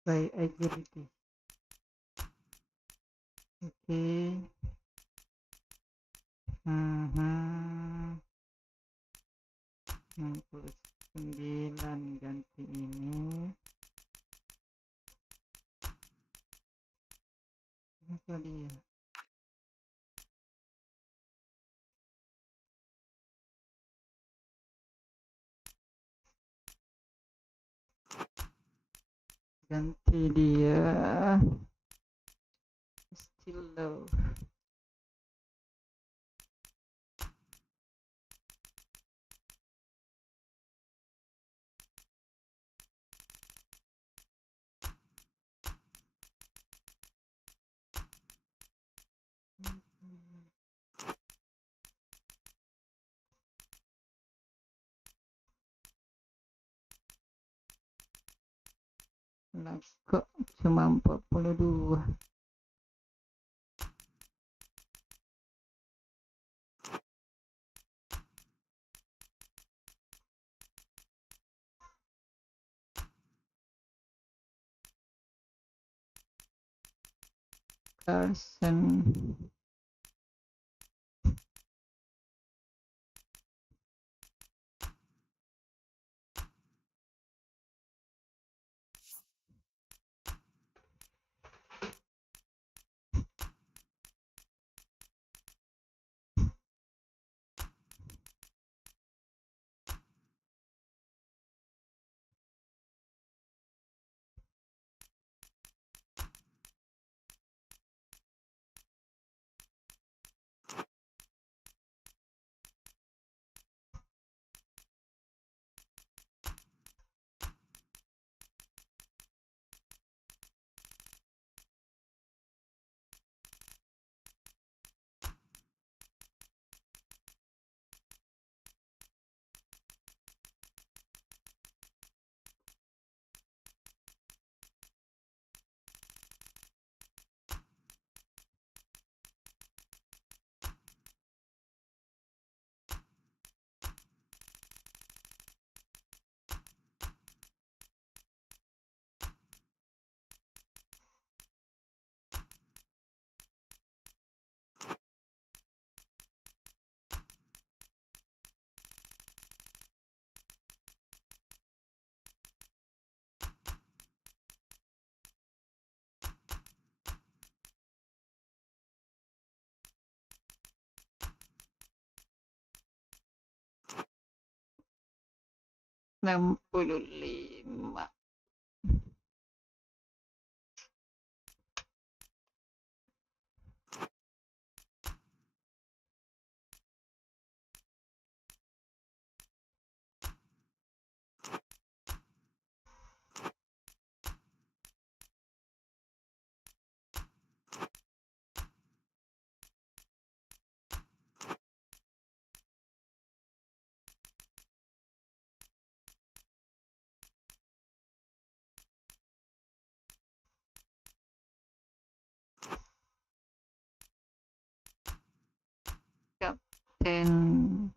by agility. Oke. Mhm. 69 ganti ini. Apa dia? Ganti dia. Still low. Kok cuma 42. Carson. Enam puluh lima. Kapten.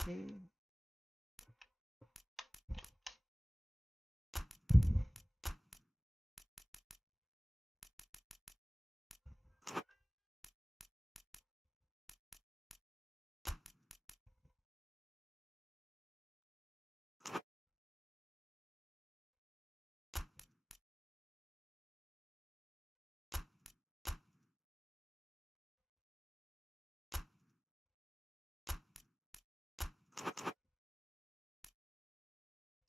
Oke.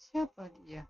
Siapa dia?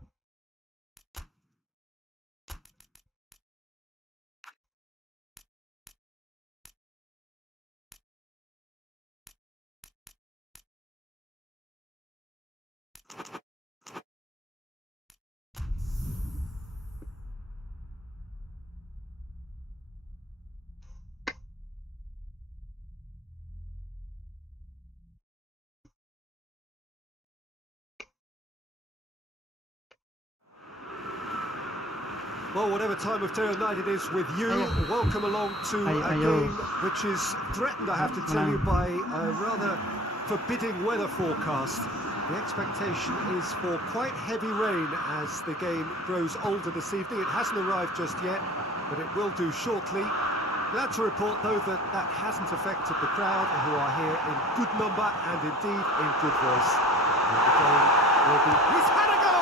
Well, whatever time of day or night it is with you, welcome along to a game which is threatened, I have to tell you, by a rather forbidding weather forecast. The expectation is for quite heavy rain as the game grows older this evening. It hasn't arrived just yet, but it will do shortly. Glad to report, though, that that hasn't affected the crowd, who are here in good number and indeed in good voice. And the game will be... He's had a go!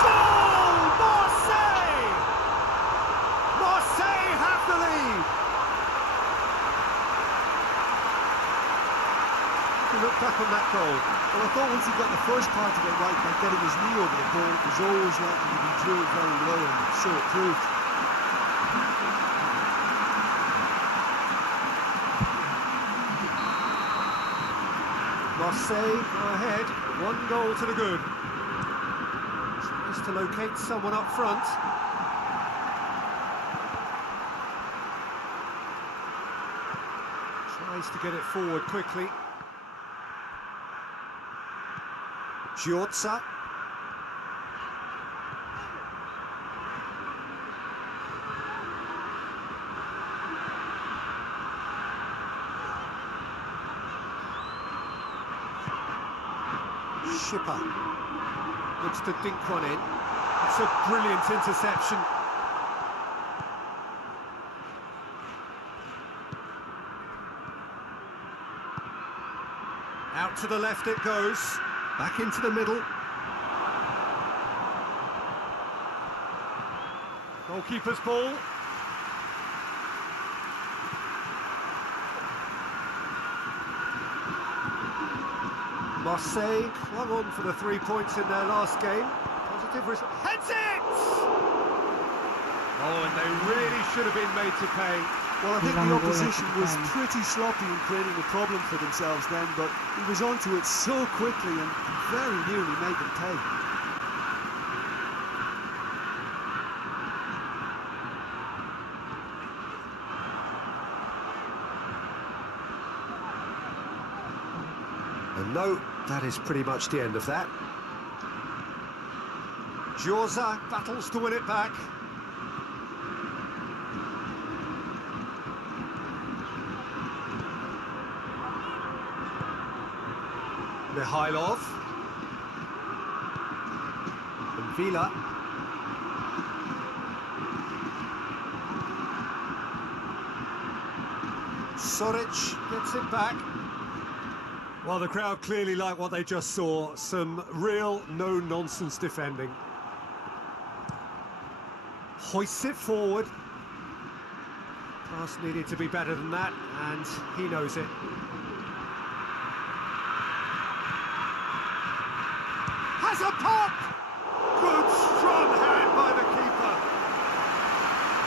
Goal! Marseille! Marseille have the lead! Look back on that goal. Well, I thought once he got the first part of it right by getting his knee over the ball, it was always likely to be drilled very low, and so it proved. Marseille go ahead, 1 goal to the good. Tries to locate someone up front. Tries to get it forward quickly. Giorza. Schipper looks to dink one in. It's a brilliant interception. Out to the left it goes. Back into the middle. Goalkeeper's ball. Marseille clung on for the 3 points in their last game. Positive result. Heads it! Oh, and they really should have been made to pay. Well, I think the opposition was pretty sloppy in creating a problem for themselves then, but he was onto it so quickly and very nearly made them pay. And no, that is pretty much the end of that. Giorza battles to win it back. Mikhailov. And Vila. Soric gets it back. Well, the crowd clearly like what they just saw. Some real no-nonsense defending. Hoists it forward. Pass needed to be better than that, and he knows it. Has a pop! Good strong hand by the keeper.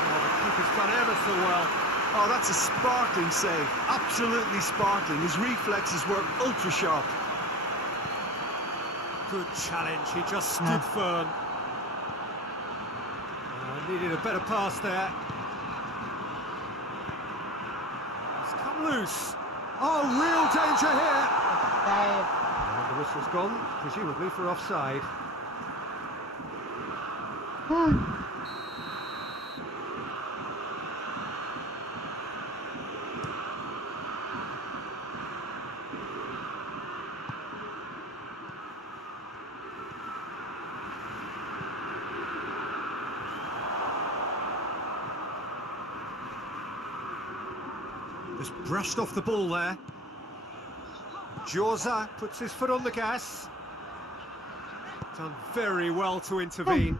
Oh, the keeper's done ever so well. Oh, that's a sparkling save. Absolutely sparkling. His reflexes were ultra sharp. Good challenge. He just stood firm. Needed a better pass there. It's come loose. Oh, real danger here. And the whistle's gone, presumably for offside. Just brushed off the ball there. Jorza puts his foot on the gas. Done very well to intervene.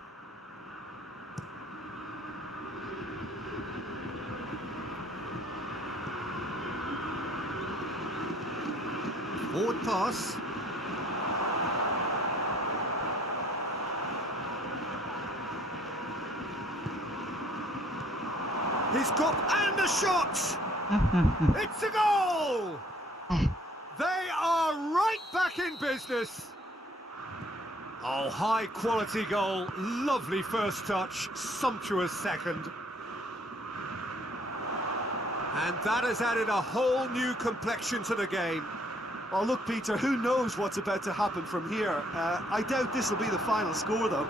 Forward pass. He's got, and the shot! It's a goal! They are right back in business. Oh, high quality goal, lovely first touch, sumptuous second. And that has added a whole new complexion to the game. Well, look, Peter, who knows what's about to happen from here? I doubt this will be the final score, though.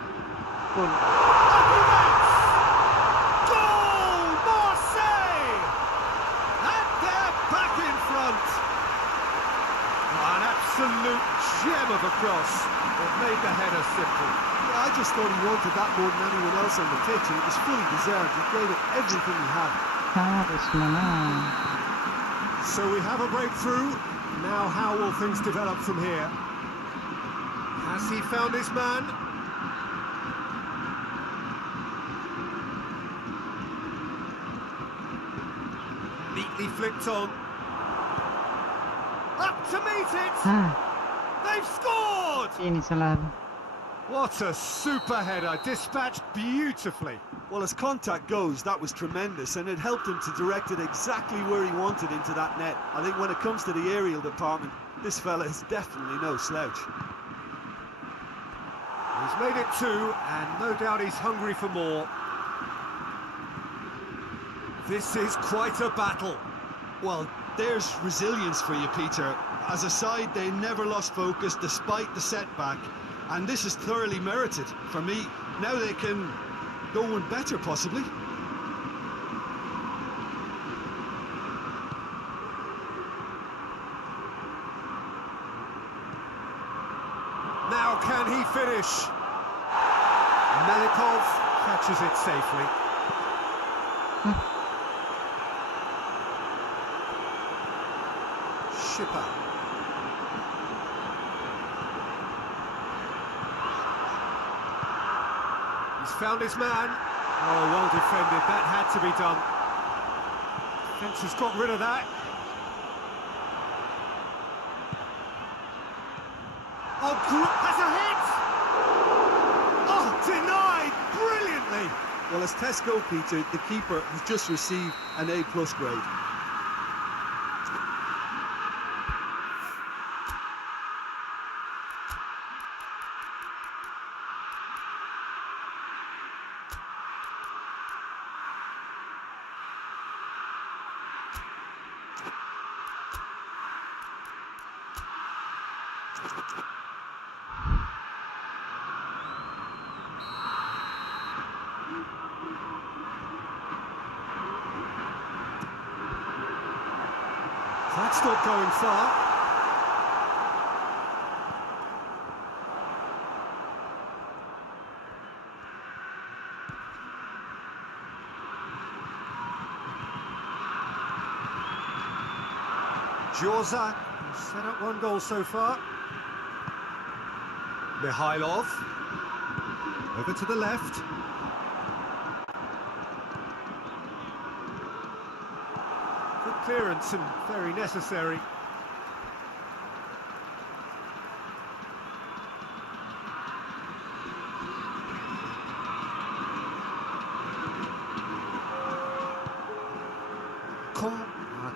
Absolute gem of a cross that made the header simple. Yeah, I just thought he wanted that more than anyone else on the pitch, and it was fully deserved. He gave it everything he had. So we have a breakthrough. Now how will things develop from here? Has he found his man? Neatly flicked on. Up to meet it! They've scored! What a super header, dispatched beautifully. Well, as contact goes, that was tremendous, and it helped him to direct it exactly where he wanted into that net. I think when it comes to the aerial department, this fella is definitely no slouch. He's made it two, and no doubt he's hungry for more. This is quite a battle. Well, there's resilience for you, Peter. As a side, they never lost focus despite the setback, and this is thoroughly merited for me. Now they can go one better, possibly. Now can he finish? Melikov catches it safely. Shipper. He's found his man. Oh, well defended. That had to be done. Defence has got rid of that. Oh, has a hit! Oh, denied brilliantly. Well, as tests go, Peter, the keeper has just received an A+ grade. That's not going far. Jorza has set up one goal so far. Mikhailov. Over to the left. Good clearance and very necessary.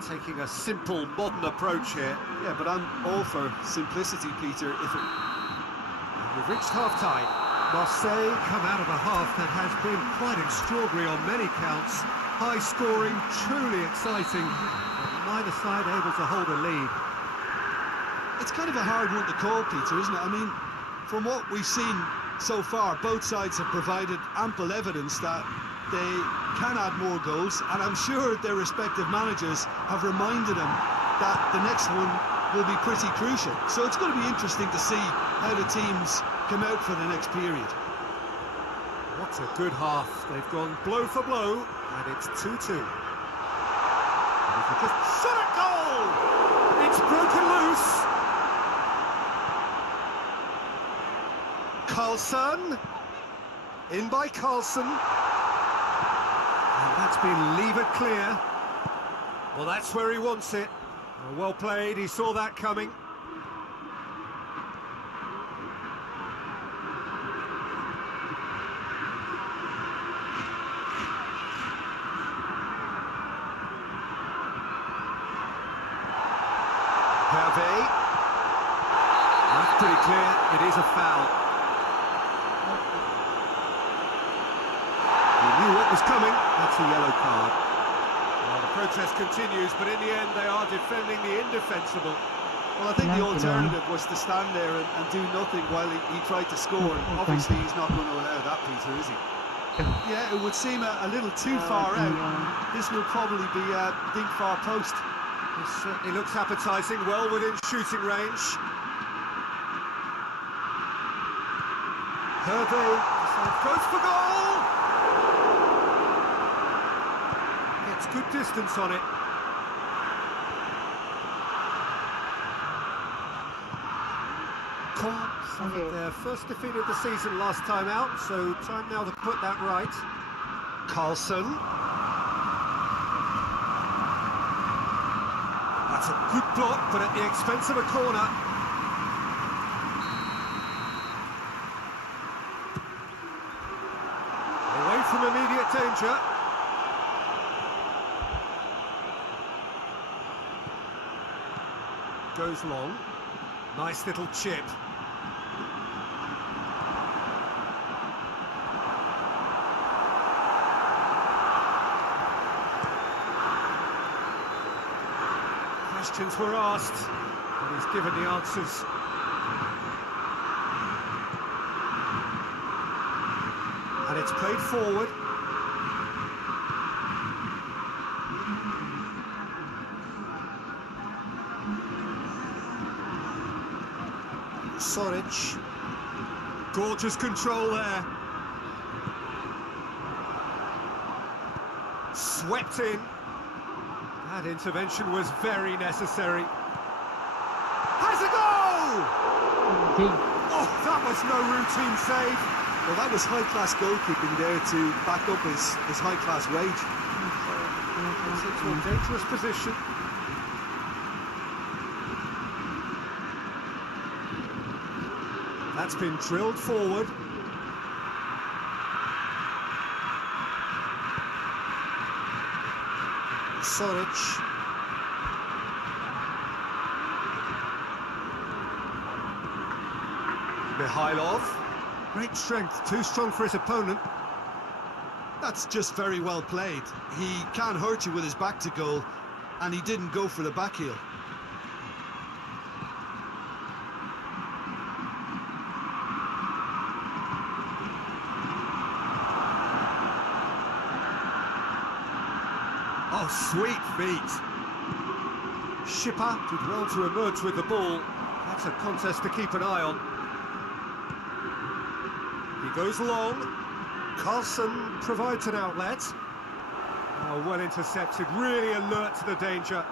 Taking a simple, modern approach here. Yeah, but I'm all for simplicity, Peter. We've reached half-time. Marseille come out of a half that has been quite extraordinary on many counts. High-scoring, truly exciting. But neither side able to hold a lead. It's kind of a hard one to call, Peter, isn't it? I mean, from what we've seen so far, both sides have provided ample evidence that they can add more goals, and I'm sure their respective managers have reminded them that the next one will be pretty crucial. So it's going to be interesting to see how the teams come out for the next period. What a good half. They've gone blow for blow, and it's 2-2. Just shot at goal! It's broken loose. Carlson. In by Carlson. And that's been levered clear. Well, that's where he wants it. Well played, he saw that coming. Hervé. That's pretty clear, it is a foul. He knew what was coming, that's a yellow card. Well, the protest continues, but in the end they are defending the indefensible. Well, I think the alternative was to stand there and do nothing while he tried to score. And obviously he's not going to allow that, Peter, is he? Yeah, it would seem a little too far out. This will probably be a deep far post. It certainly looks appetising, well within shooting range. Hervé goes for goal! Gets good distance on it. Suffered their first defeat of the season last time out, so time now to put that right. Carlson. That's a good block, but at the expense of a corner. Away from immediate danger. Goes long. Nice little chip. Questions were asked, but he's given the answers. And it's played forward. Soric. Gorgeous control there. Swept in. That intervention was very necessary. Has a goal! Oh, that was no routine save. Well, that was high-class goalkeeping there to back up his high-class wage. It's into a dangerous position. That's been drilled forward. Soric. Mikhailov. Great strength, too strong for his opponent. That's just very well played. He can't hurt you with his back to goal, and he didn't go for the back heel. Oh, sweet feet. Schipper did well to emerge with the ball. That's a contest to keep an eye on. He goes long. Carlson provides an outlet. Oh, well intercepted, really alert to the danger.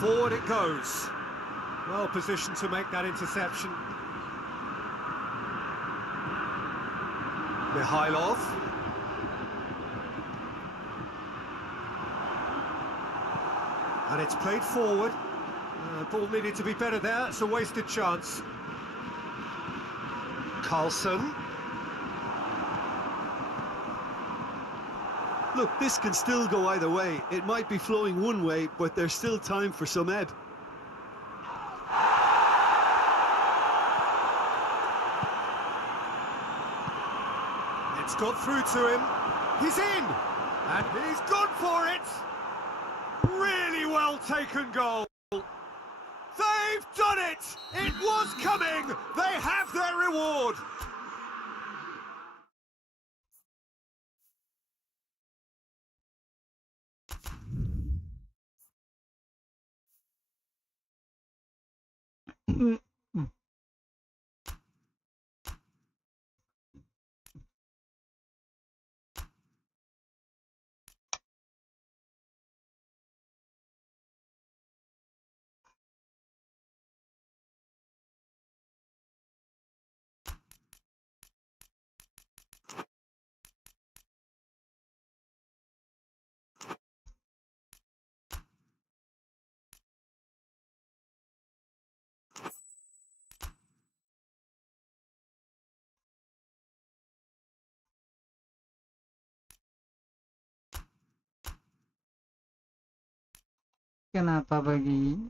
Forward it goes. Well positioned to make that interception. Mikhailov. And it's played forward. Ball needed to be better there. It's a wasted chance. Carlson. Look, this can still go either way. It might be flowing one way, but there's still time for some ebb. It's got through to him. He's in! And he's gone for it! Really well taken goal. They've done it! It was coming! They have their reward! Kenapa begini?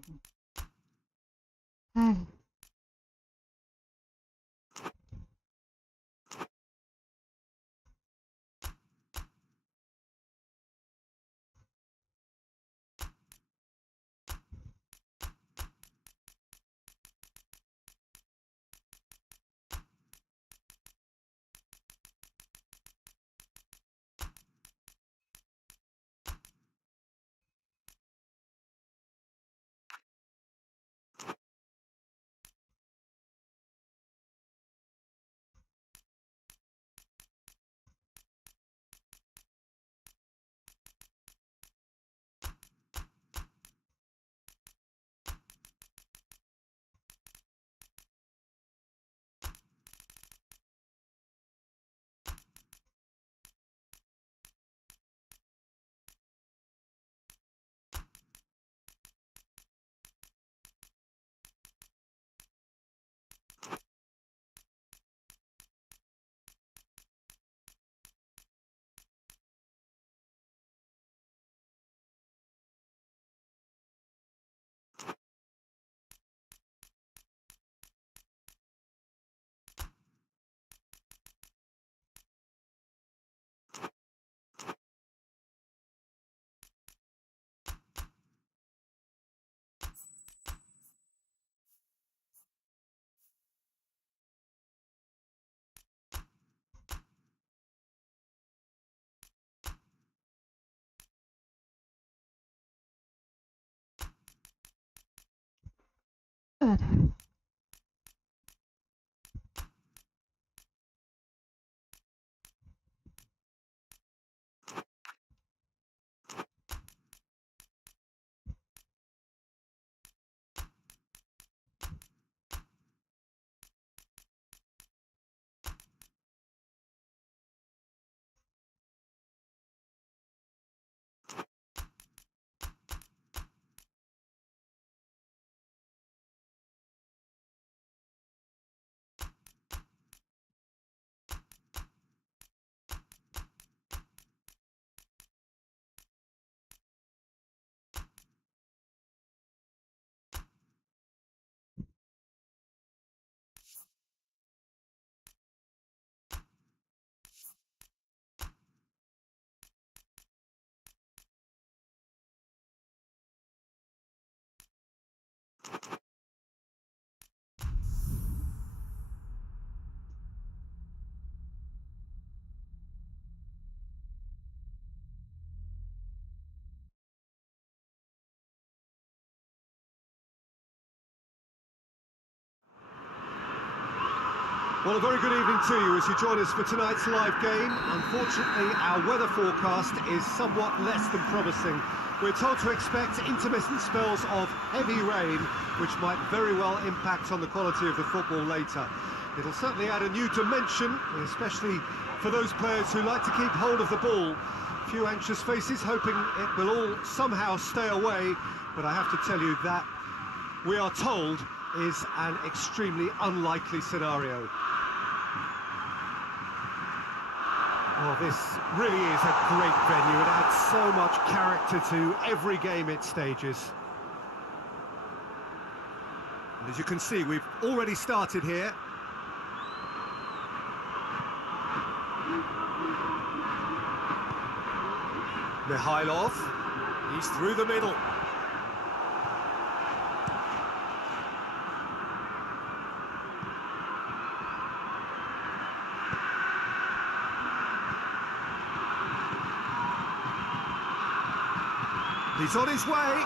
Aduh. Well, a very good evening to you as you join us for tonight's live game. Unfortunately, our weather forecast is somewhat less than promising. We're told to expect intermittent spells of heavy rain, which might very well impact on the quality of the football later. It'll certainly add a new dimension, especially for those players who like to keep hold of the ball. A few anxious faces hoping it will all somehow stay away, but I have to tell you that we are told is an extremely unlikely scenario. Oh, this really is a great venue. It adds so much character to every game it stages. And as you can see, we've already started here. Mikhailov, he's through the middle. He's on his way.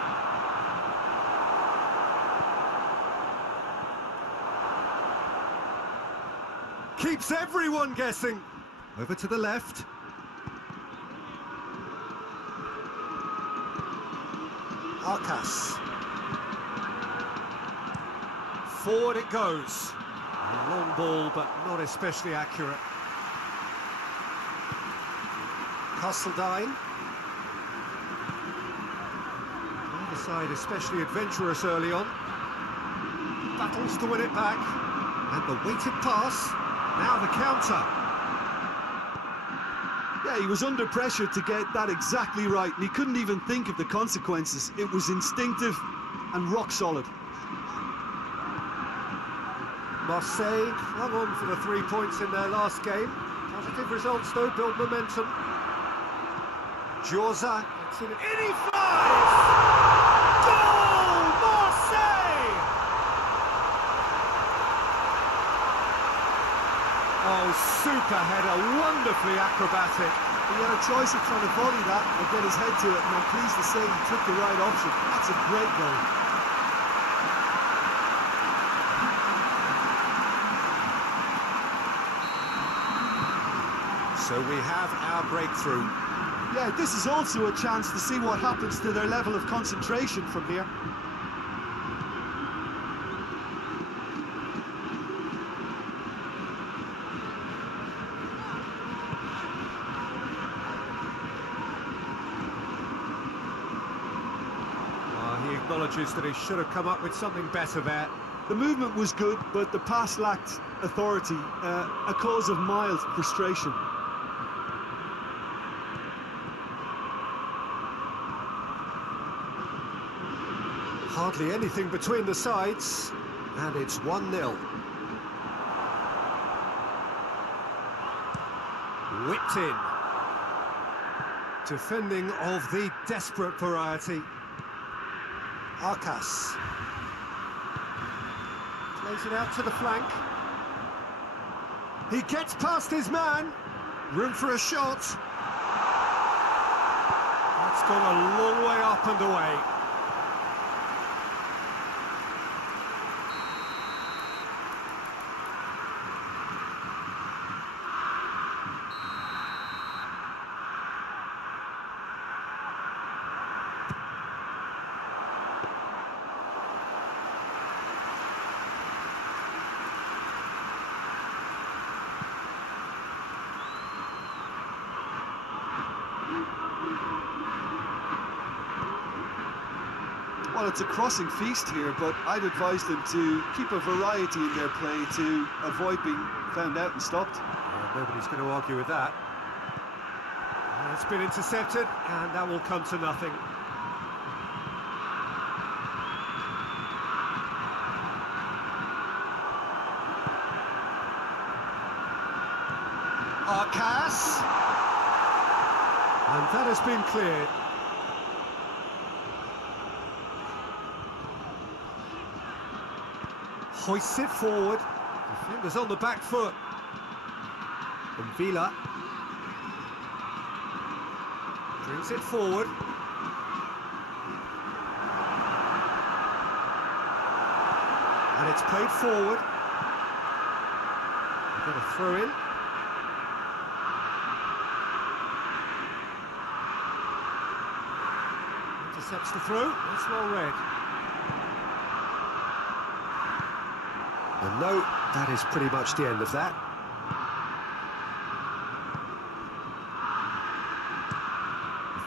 Keeps everyone guessing. Over to the left. Arkas. Forward it goes. A long ball, but not especially accurate. Castledine. Neither side especially adventurous early on. Battles to win it back. And the weighted pass. Now the counter. Yeah, he was under pressure to get that exactly right, and he couldn't even think of the consequences. It was instinctive and rock solid. Marseille hung on for the 3 points in their last game. Positive results though, build momentum. Jorza, it's in he flies! Goal! Marseille! Oh, super header, wonderfully acrobatic. He had a choice of trying to volley that or get his head to it, and I'm pleased to say he took the right option. That's a great goal. So we have our breakthrough. Yeah, this is also a chance to see what happens to their level of concentration from here. He acknowledges that he should have come up with something better there. The movement was good, but the pass lacked authority, a cause of mild frustration. Hardly anything between the sides, and it's 1-0. Whipped in. Defending of the desperate variety. Arcas. Plays it out to the flank. He gets past his man. Room for a shot. That's gone a long way up and away. Well, it's a crossing feast here, but I'd advise them to keep a variety in their play to avoid being found out and stopped. Nobody's going to argue with that. It's been intercepted, and that will come to nothing. Arcas. And that has been cleared. Hoists it forward. Defenders on the back foot. And Villa brings it forward. And it's played forward. We've got a throw in. Intercepts the throw. That's well read. And no, that is pretty much the end of that.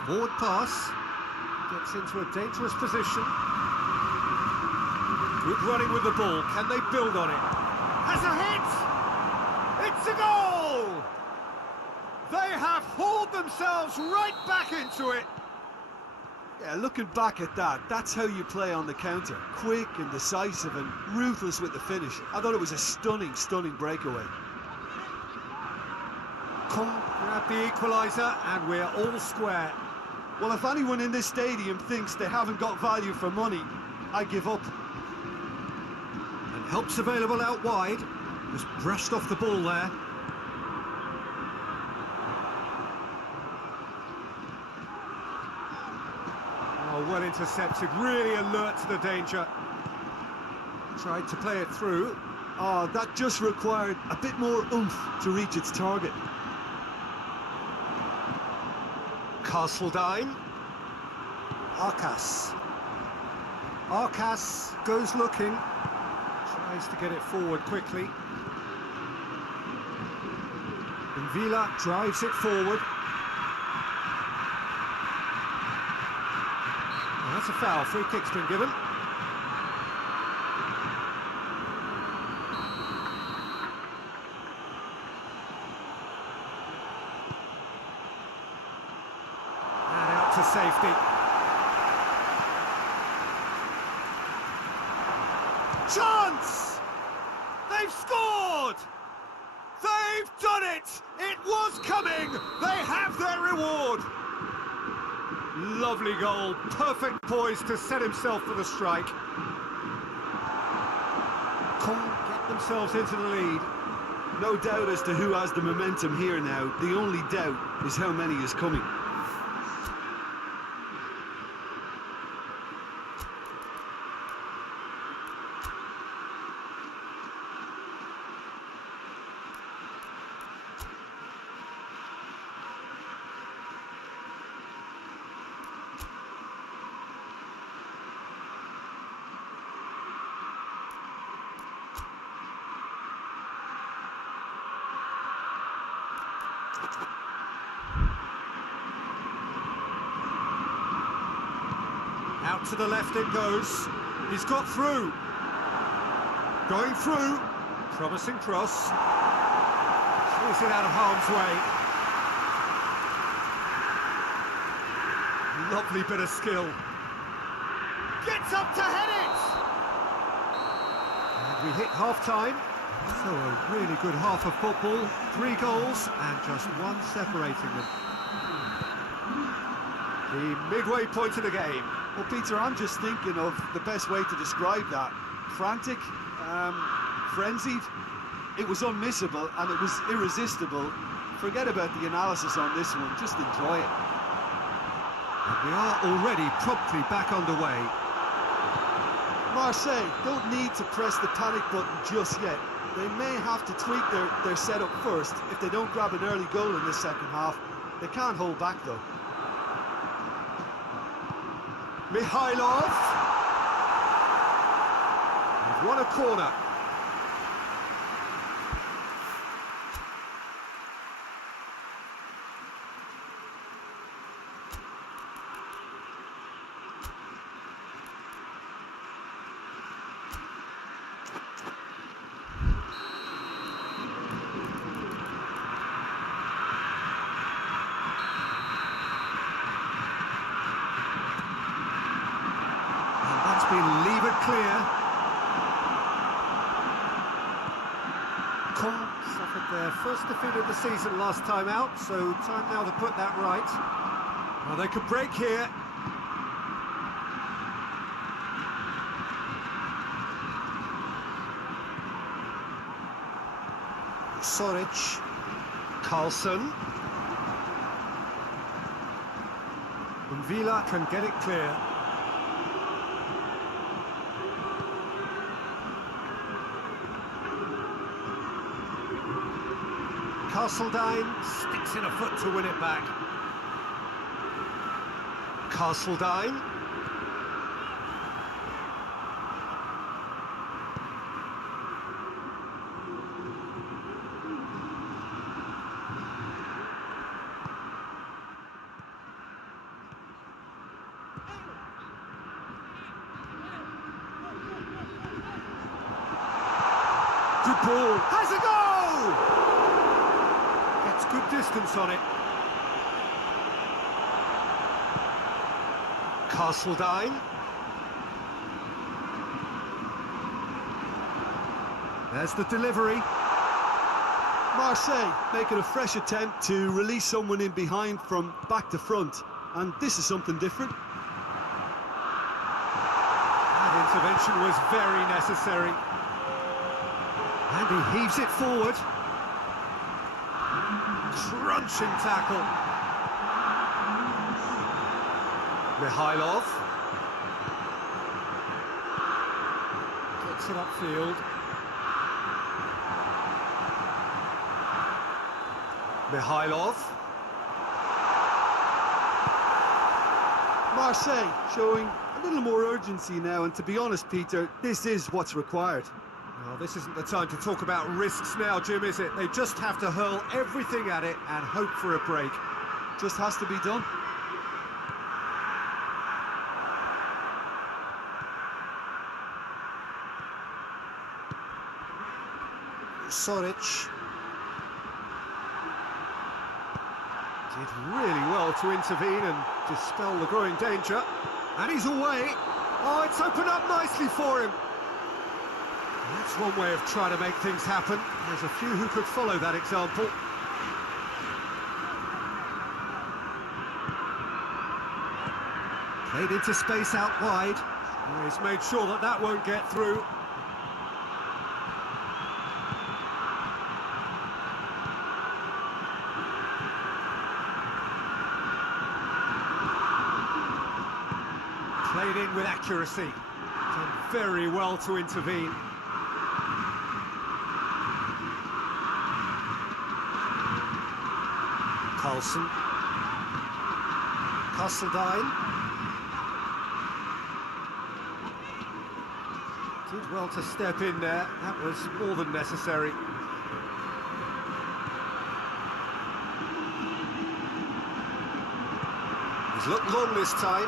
Forward pass. Gets into a dangerous position. Good running with the ball. Can they build on it? Has a hit! It's a goal! They have hauled themselves right back into it. Yeah, looking back at that, that's how you play on the counter. Quick and decisive and ruthless with the finish. I thought it was a stunning, stunning breakaway. Grab the equaliser and we're all square. Well, if anyone in this stadium thinks they haven't got value for money, I give up. And help's available out wide. Just brushed off the ball there. Oh, well intercepted, really alert to the danger. Tried to play it through. Oh, that just required a bit more oomph to reach its target. Castledine. Arcas. Arcas goes looking. Tries to get it forward quickly. And Villa drives it forward. Oh, that's a foul. Free kick's been given. to safety. Chance! They've scored! They've done it! It was coming! They have their reward! Lovely goal, perfect poise to set himself for the strike. Can't get themselves into the lead. No doubt as to who has the momentum here now. The only doubt is how many is coming. Out to the left it goes. He's got through. Going through. Promising cross. Clears it out of harm's way. Lovely bit of skill. Gets up to head it! And we hit half-time. So a really good half of football. 3 goals and just one separating them. The midway point of the game. Well, Peter, I'm just thinking of the best way to describe that. Frantic, frenzied. It was unmissable and it was irresistible. Forget about the analysis on this one, just enjoy it. And we are already promptly back underway. Marseille don't need to press the panic button just yet. They may have to tweak their setup first if they don't grab an early goal in the second half. They can't hold back though. Mikhailov. He's won a corner. Levered clear. Caen suffered their first defeat of the season last time out, so time now to put that right. Well, they could break here. Soric. Carlson. And Villa can get it clear. Castledine sticks in a foot to win it back. Castledine. Good ball. Has a goal! Good distance on it. Castledine. There's the delivery. Marseille making a fresh attempt to release someone in behind from back to front, and this is something different. That intervention was very necessary. And he heaves it forward. Crunching tackle. Mikhailov gets it upfield. Mikhailov. Marseille showing a little more urgency now, and to be honest, Peter, this is what's required. Well, this isn't the time to talk about risks now, Jim, is it? They just have to hurl everything at it and hope for a break. Just has to be done. Soric. Did really well to intervene and dispel the growing danger. And he's away. Oh, it's opened up nicely for him. That's one way of trying to make things happen. There's a few who could follow that example. Played into space out wide. He's made sure that that won't get through. Played in with accuracy. Done very well to intervene. Carlson. Castledine. Did well to step in there. That was more than necessary. He's looked long this time.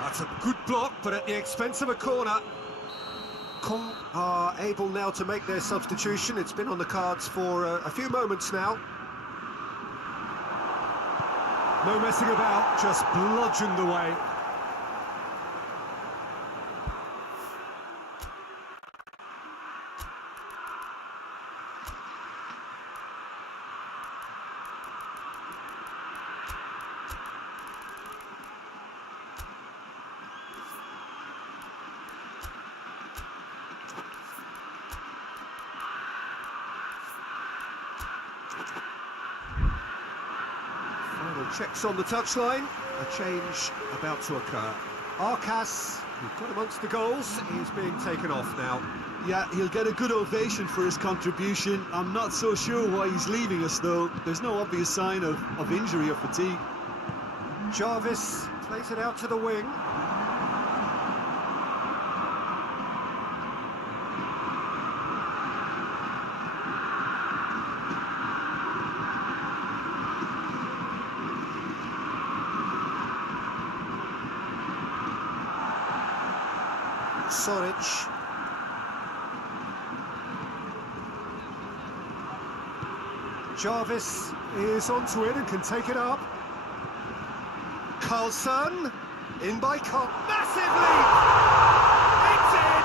That's a good block, but at the expense of a corner. Caen are able now to make their substitution. It's been on the cards for a few moments now. No messing about, just bludgeoned away. Final checks on the touchline. A change about to occur. Arcas, who got amongst the goals, is being taken off now. Yeah, he'll get a good ovation for his contribution. I'm not so sure why he's leaving us, though. There's no obvious sign of injury or fatigue. Jarvis plays it out to the wing. Soric. Jarvis is onto it and can take it up. Carlson, in by Carl. Massive leap! It's in!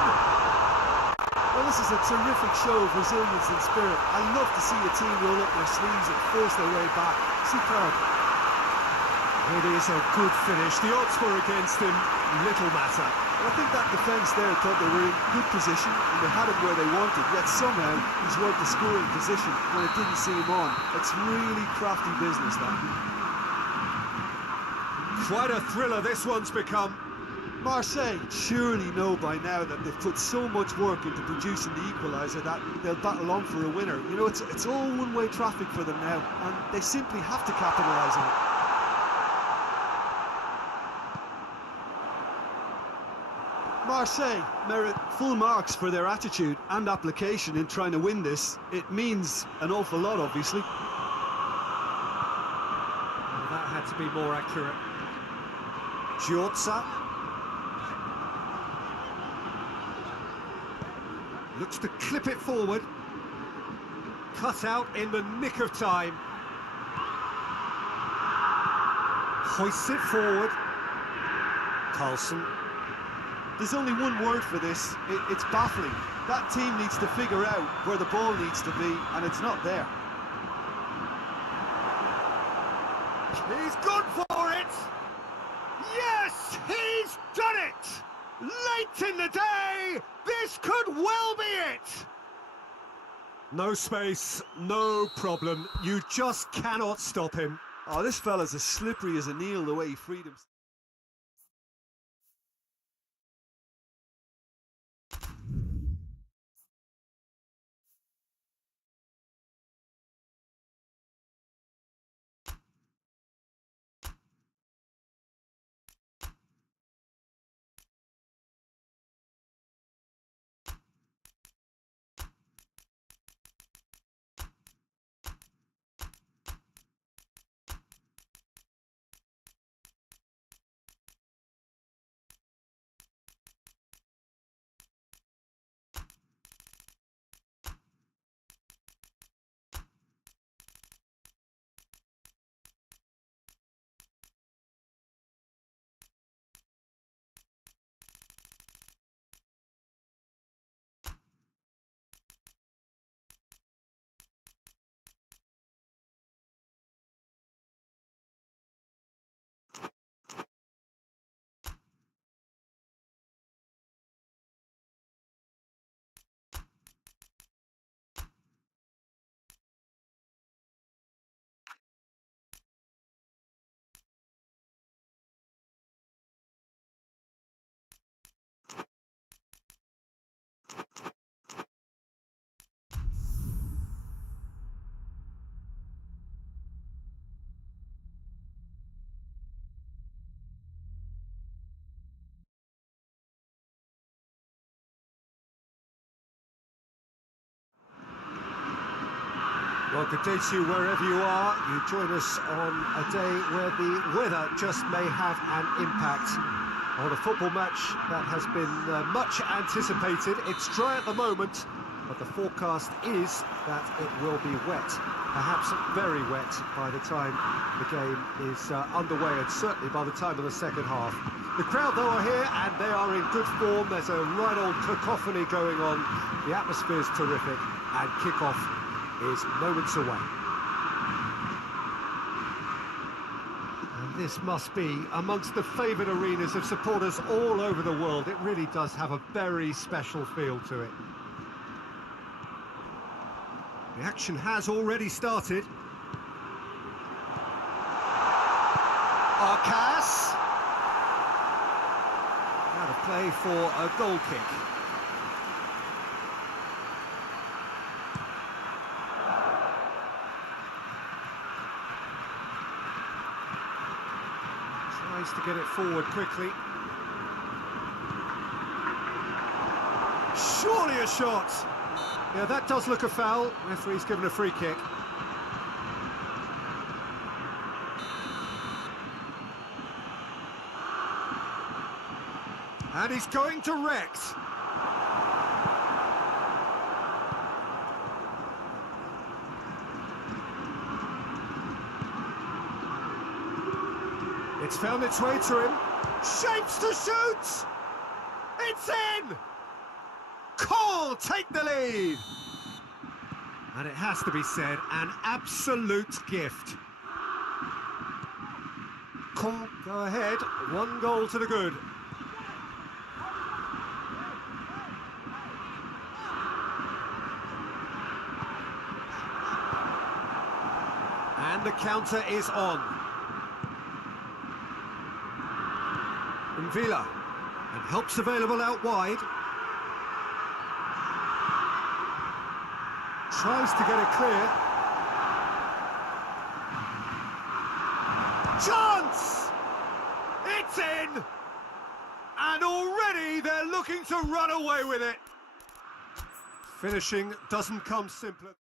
Well, this is a terrific show of resilience and spirit. I love to see a team roll up their sleeves and force their way back. Superb. It is a good finish. The odds were against him. Little matter. I think that defence there thought they were in good position and they had him where they wanted, yet somehow he's worked the scoring position when it didn't see him on. It's really crafty business, that. Quite a thriller this one's become. Marseille surely know by now that they've put so much work into producing the equaliser that they'll battle on for a winner. You know, it's all one-way traffic for them now, and they simply have to capitalise on it. Marseille merit full marks for their attitude and application in trying to win this. It means an awful lot, obviously. Well, that had to be more accurate. Giorza. Looks to clip it forward. Cut out in the nick of time. Hoists it forward. Carlson. There's only one word for this. It's baffling. That team needs to figure out where the ball needs to be, and it's not there. He's gone for it! Yes, he's done it! Late in the day, this could well be it! No space, no problem. You just cannot stop him. Oh, this fella's as slippery as an eel the way he freed himself. Well, good day to you wherever you are. You join us on a day where the weather just may have an impact on a football match that has been much anticipated. It's dry at the moment, but the forecast is that it will be wet, perhaps very wet by the time the game is underway, and certainly by the time of the second half. The crowd, though, are here, and they are in good form. There's a right old cacophony going on. The atmosphere's terrific, and kick-off is moments away. And this must be amongst the favoured arenas of supporters all over the world. It really does have a very special feel to it. The action has already started. Arcas. Out of play for a goal kick. Tries to get it forward quickly. Surely a shot! Yeah, that does look a foul. Referee's given a free kick. And he's going direct. It's found its way to him. Shapes to shoot! It's in! Cole take the lead! And it has to be said, an absolute gift. Cole, go ahead, 1 goal to the good. And the counter is on. Villa, and help's available out wide. Tries to get it clear. Chance! It's in! And already they're looking to run away with it. Finishing doesn't come simpler.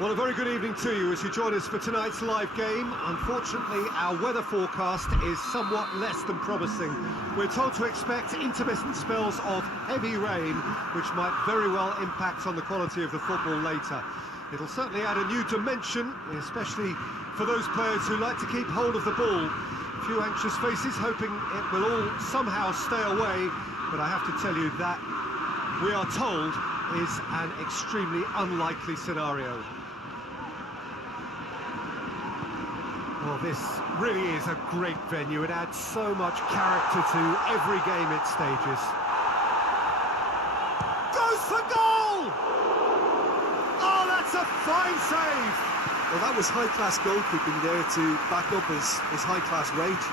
Well, a very good evening to you as you join us for tonight's live game. Unfortunately, our weather forecast is somewhat less than promising. We're told to expect intermittent spells of heavy rain, which might very well impact on the quality of the football later. It'll certainly add a new dimension, especially for those players who like to keep hold of the ball. A few anxious faces hoping it will all somehow stay away, but I have to tell you that we are told is an extremely unlikely scenario. Well, this really is a great venue. It adds so much character to every game it stages. Goes for goal! Oh, that's a fine save! Well, that was high-class goalkeeping there to back up his high-class rage.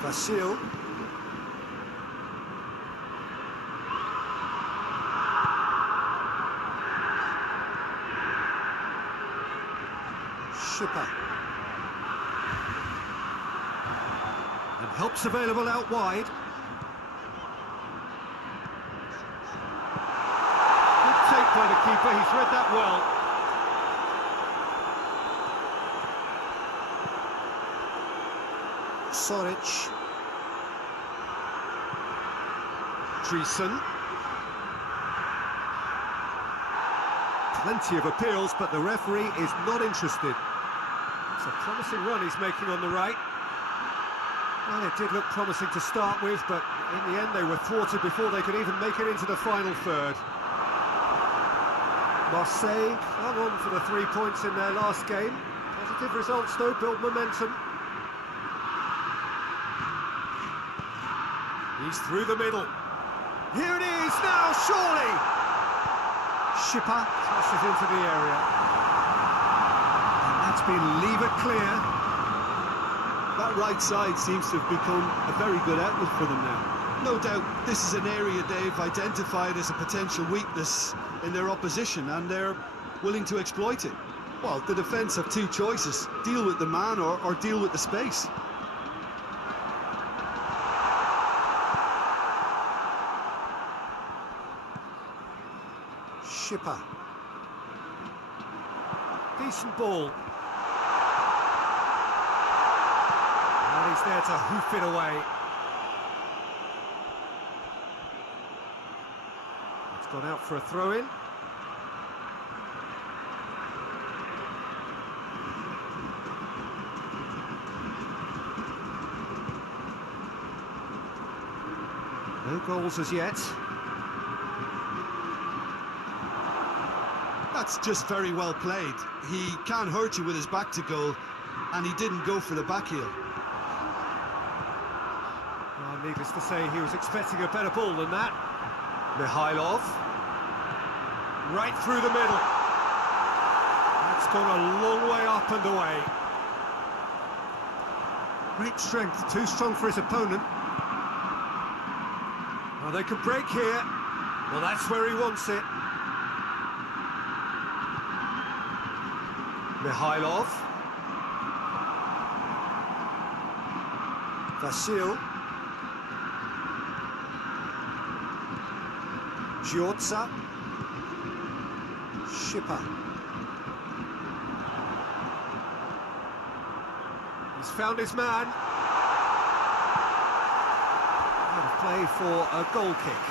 Vasil. Schipper. And help's available out wide. Good take by the keeper, he's read that well. Soric. Dreesen. Plenty of appeals, but the referee is not interested. It's a promising run he's making on the right. Well, it did look promising to start with, but in the end they were thwarted before they could even make it into the final third. Marseille hung on for the 3 points in their last game. Positive results though, build momentum. He's through the middle. Here it is now, surely! Schipper tosses into the area. And that's been lever clear. That right side seems to have become a very good outlet for them now. No doubt this is an area they've identified as a potential weakness in their opposition, and they're willing to exploit it. Well, the defence have two choices: deal with the man or deal with the space. Schipper. Decent ball. And he's there to hoof it away. It's gone out for a throw-in. No goals as yet. That's just very well played. He can hurt you with his back to goal, and he didn't go for the back heel. Well, needless to say, he was expecting a better ball than that. Mikhailov. Right through the middle. That's gone a long way up and away. Great strength, too strong for his opponent. Well, they could break here. Well, that's where he wants it. Mikhailov. Vasil. Giorza. Schipper. He's found his man. Out of play for a goal kick.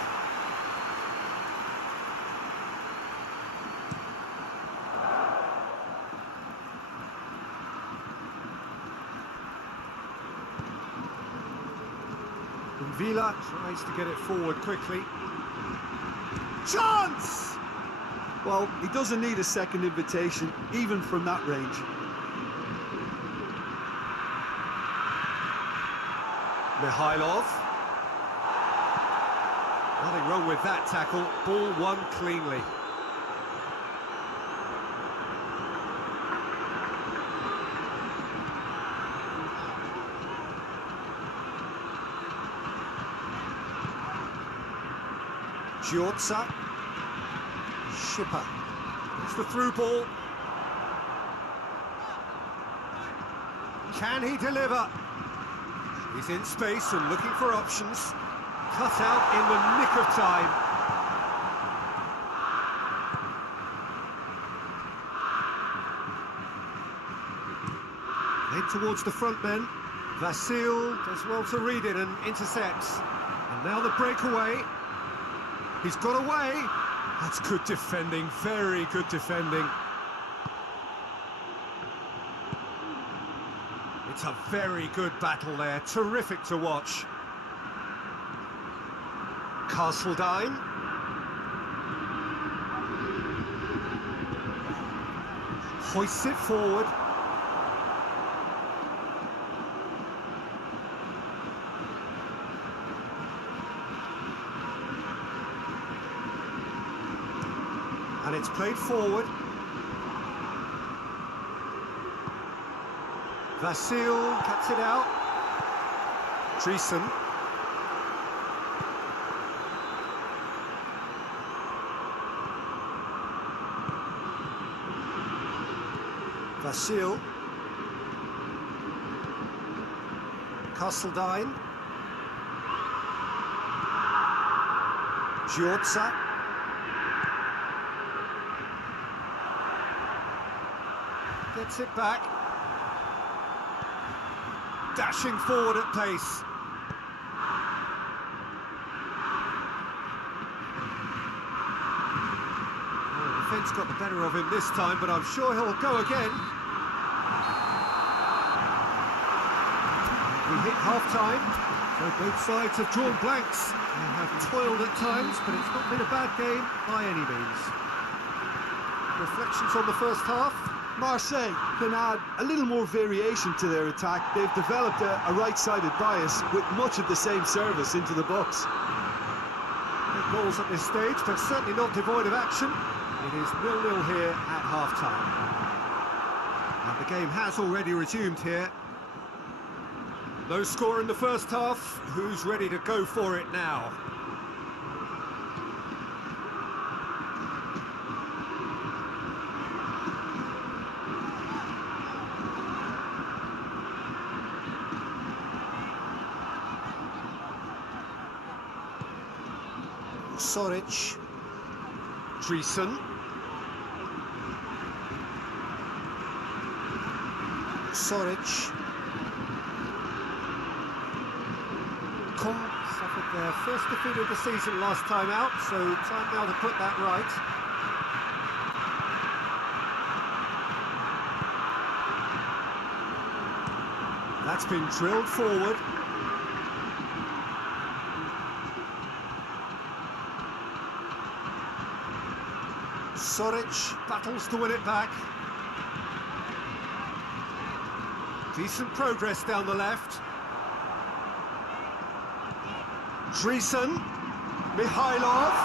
Villa tries to get it forward quickly. Chance! Well, he doesn't need a second invitation, even from that range. Mikhailov. Nothing wrong with that tackle. Ball won cleanly. Giorza. Schipper. It's the through ball. Can he deliver? He's in space and looking for options. Cut out in the nick of time. In towards the front men. Vasil does well to read it and intercepts. And now the breakaway. He's got away. That's good defending, very good defending. It's a very good battle there, terrific to watch. Castledine. Hoists it forward. And it's played forward. Vasil cuts it out. Treason. Vasil. Castledine. Giorza. Gets it back. Dashing forward at pace. Oh, the defence got the better of him this time, but I'm sure he'll go again. We hit half-time, so both sides have drawn blanks. They have toiled at times, but it's not been a bad game by any means. Reflections on the first half? Marseille can add a little more variation to their attack. They've developed a right-sided bias with much of the same service into the box. Big goals at this stage, but certainly not devoid of action. It is 0-0 here at half-time. And the game has already resumed here. No score in the first half. Who's ready to go for it now? Soric. Treason. Soric. Suffered their first defeat of the season last time out, so time now to put that right. That's been drilled forward. Soric battles to win it back. Decent progress down the left. Treason, Mikhailov.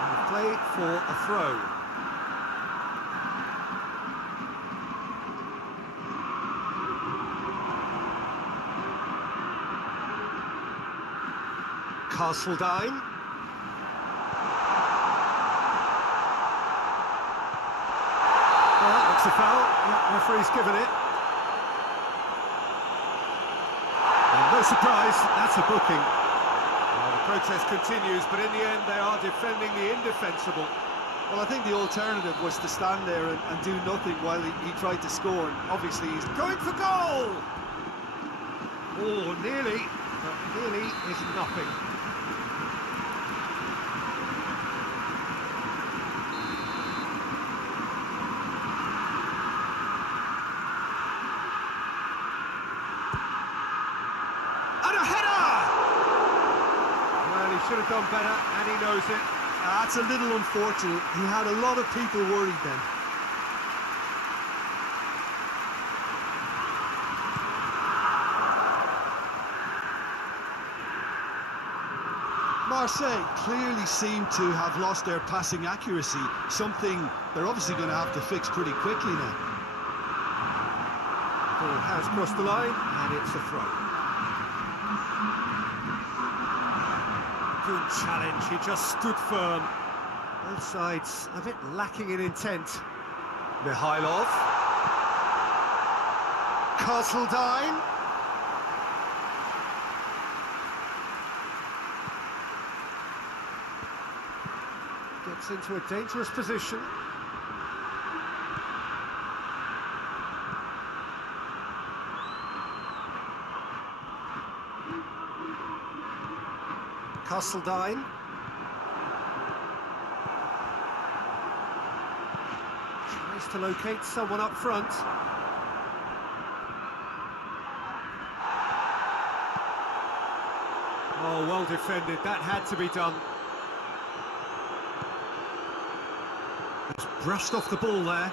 And play for a throw. Castledine. Well, that looks a foul. The referee's given it. No surprise, that's a booking. Well, the protest continues, but in the end they are defending the indefensible. Well, I think the alternative was to stand there and do nothing while he tried to score. And obviously he's Going for goal! Oh, nearly, but nearly is nothing. Should have done better, and he knows it. That's a little unfortunate. He had a lot of people worried then. Marseille clearly seem to have lost their passing accuracy, something they're obviously going to have to fix pretty quickly now. Ball has crossed the line, and it's a throw. Good challenge, he just stood firm. Both sides a bit lacking in intent. Mikhailov. Castledine. Gets into a dangerous position. Castledine. Tries to locate someone up front. Oh, well defended. That had to be done. Just brushed off the ball there.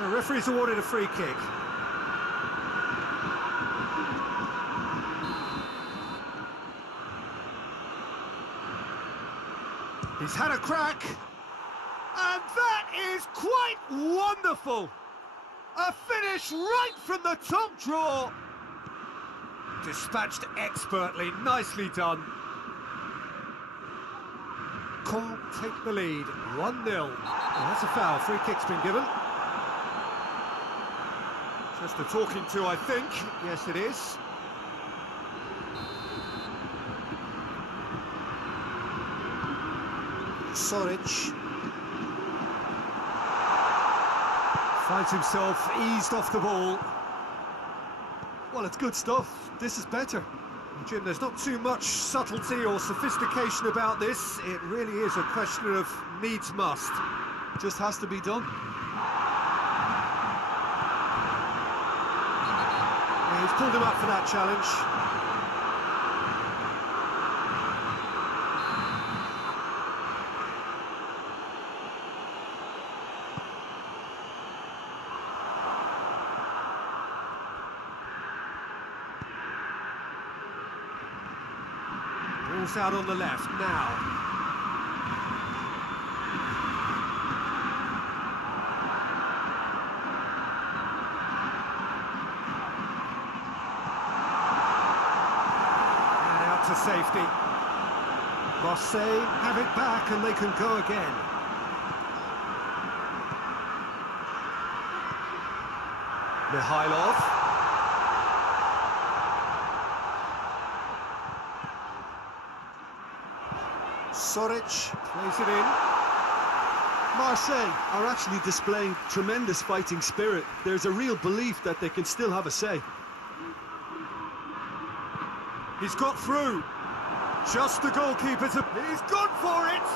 The referee's awarded a free kick. He's had a crack. And that is quite wonderful. A finish right from the top draw. Dispatched expertly, nicely done. Caen take the lead, 1-0. Oh, that's a foul, free kick's been given. Just a talking to, I think. Yes, it is. Soric. Finds himself eased off the ball. Well, it's good stuff. This is better. Jim, there's not too much subtlety or sophistication about this. It really is a question of needs must. Just has to be done. Yeah, he's pulled him up for that challenge. Ball's out on the left now. And out to safety. Marseille have it back and they can go again. Mikhailov. Soric plays it in. Marseille are actually displaying tremendous fighting spirit. There's a real belief that they can still have a say. He's got through. Just the goalkeeper's... He's gone for it!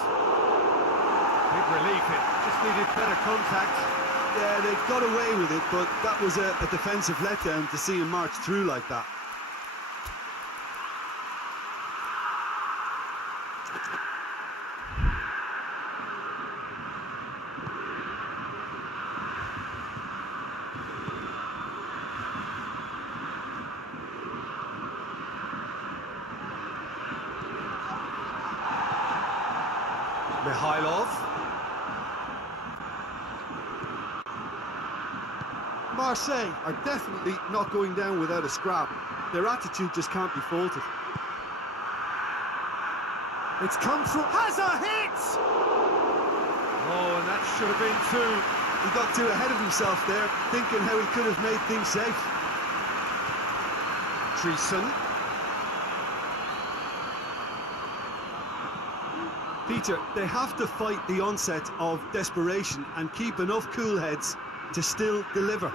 Big relief, it just needed better contact. Yeah, they got away with it, but that was a defensive letdown to see him march through like that. Mikhailov. Marseille are definitely not going down without a scrap. Their attitude just can't be faulted. It's come through. Has a hit! Oh, and that should have been two. He got too ahead of himself there, thinking how he could have made things safe. Treason. Peter, they have to fight the onset of desperation and keep enough cool heads to still deliver.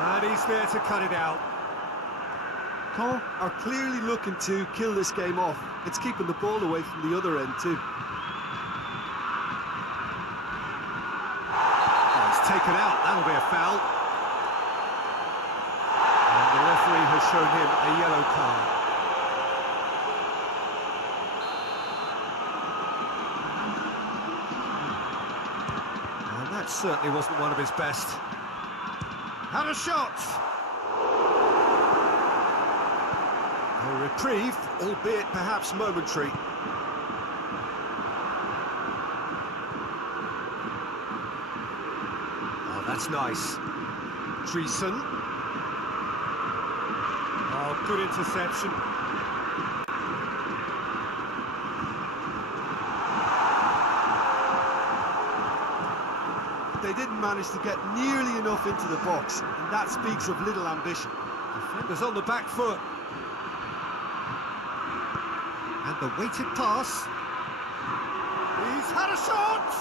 And he's there to cut it out. Caen are clearly looking to kill this game off. It's keeping the ball away from the other end too. Oh, it's taken out. That'll be a foul. And the referee has shown him a yellow card. And that certainly wasn't one of his best. Had a shot! A reprieve, albeit perhaps momentary. Oh, that's nice. Treason. Oh, good interception. They didn't manage to get nearly enough into the box, and that speaks of little ambition. Defenders on the back foot. And the weighted pass. He's had a shot!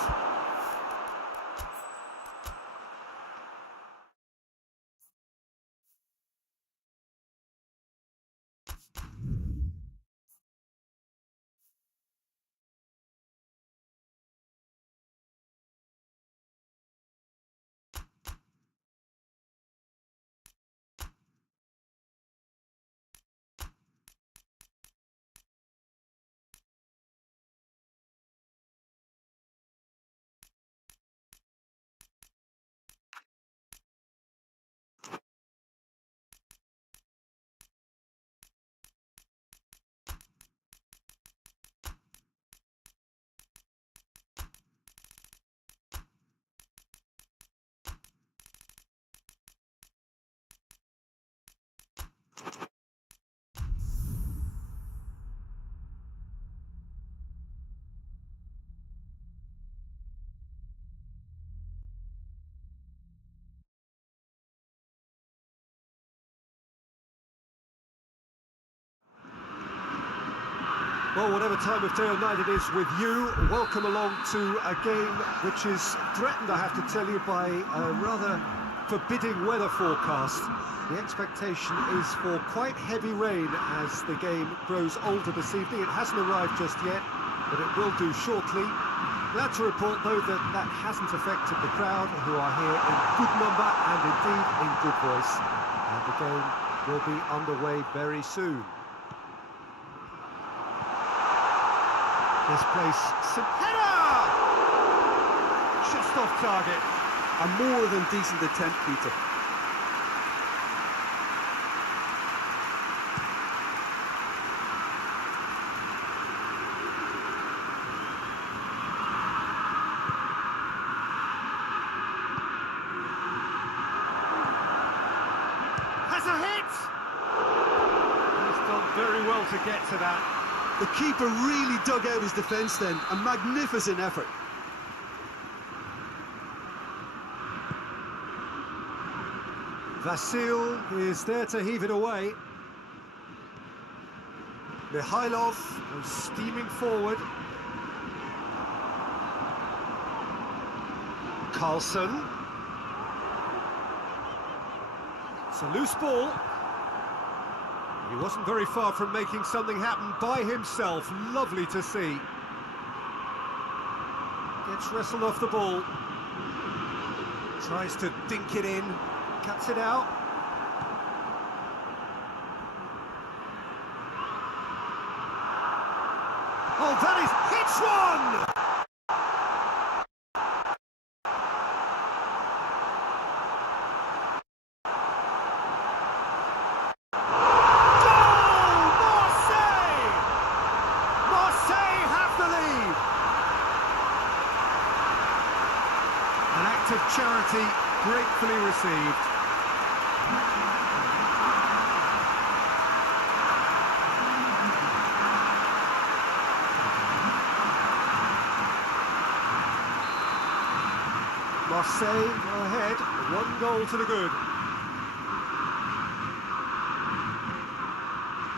Well, whatever time of day or night it is with you, welcome along to a game which is threatened, I have to tell you, by a rather forbidding weather forecast. The expectation is for quite heavy rain as the game grows older this evening. It hasn't arrived just yet, but it will do shortly. Glad to report, though, that that hasn't affected the crowd, who are here in good number and indeed in good voice. And the game will be underway very soon. This place, header! Just off target. A more than decent attempt, Peter. Has a hit! He's done very well to get to that. The keeper really dug out his defence then. A magnificent effort. Vasil is there to heave it away. Mikhailov goes steaming forward. Carlson. It's a loose ball. He wasn't very far from making something happen by himself. Lovely to see. Gets wrestled off the ball. Tries to dink it in. Cuts it out. Oh, that is... hits one! An act of charity gratefully received. Marseille go ahead, 1 goal to the good.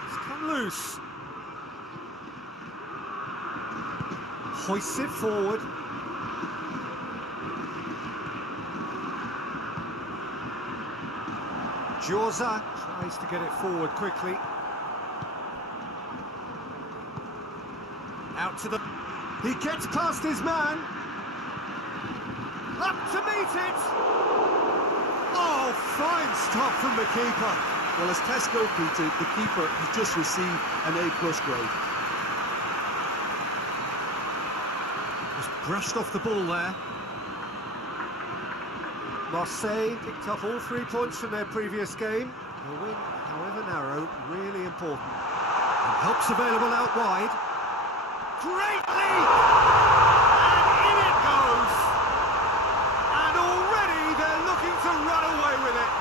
It's come loose. Hoists it forward. Jorza tries to get it forward quickly. Out to the... he gets past his man. Up to meet it. Oh, fine stop from the keeper. Well, as tests go, Peter, the keeper has just received an A+ grade. Just brushed off the ball there. Marseille picked up all 3 points from their previous game. The win, however narrow, really important. And help's available out wide. Great lead! And in it goes! And already they're looking to run away with it.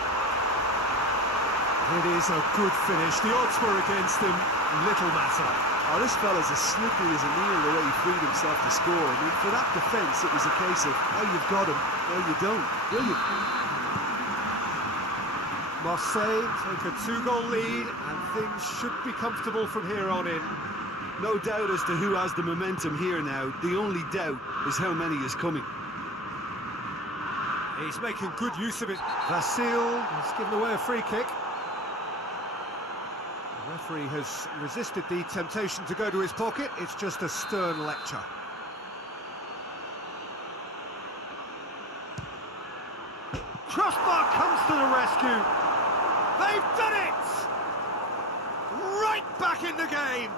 It is a good finish. The odds were against him. Little matter. Oh, this fella's as slippery as a needle the way he freed himself to score. I mean, for that defence, it was a case of, oh, you've got him, no, you don't. Brilliant. Marseille take a 2-goal lead, and things should be comfortable from here on in. No doubt as to who has the momentum here now. The only doubt is how many is coming. He's making good use of it. Vasil has given away a free kick. The referee has resisted the temptation to go to his pocket. It's just a stern lecture. Crossbar comes to the rescue. They've done it! Right back in the game.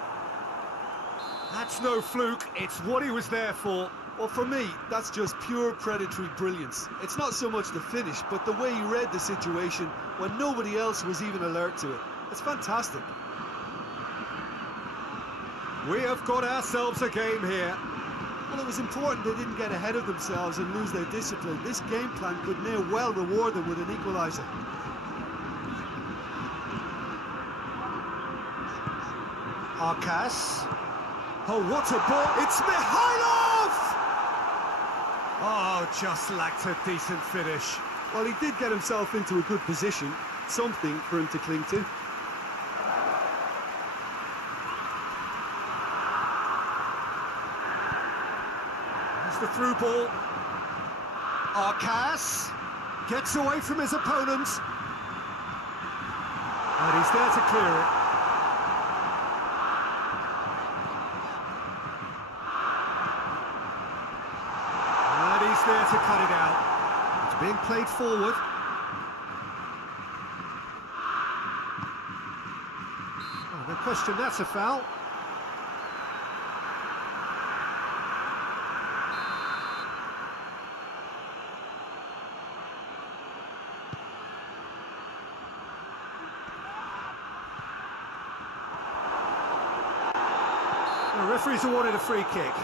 That's no fluke. It's what he was there for. Well, for me, that's just pure predatory brilliance. It's not so much the finish, but the way he read the situation when nobody else was even alert to it. It's fantastic. We have got ourselves a game here. Well, it was important they didn't get ahead of themselves and lose their discipline. This game plan could near well reward them with an equaliser. Arkas. Oh, what a ball! It's Mikhailov! Oh, just lacked a decent finish. Well, he did get himself into a good position. Something for him to cling to. the through ball. Arcas gets away from his opponent. And he's there to clear it. And he's there to cut it out. It's being played forward. Oh, no question, that's a foul. The referee's awarded a free kick.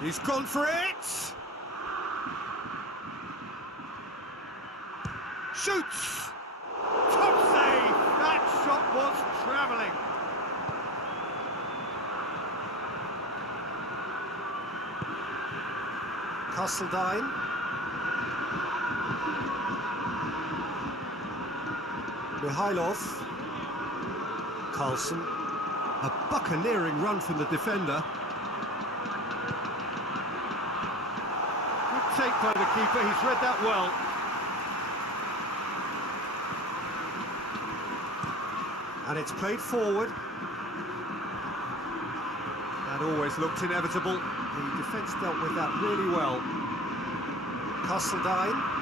He's gone for it! Shoots! Top save! That shot was travelling. Castledine. Mihailov. Carlson. A buccaneering run from the defender. Good take by the keeper, he's read that well. And it's played forward. That always looked inevitable. The defence dealt with that really well. Castledine.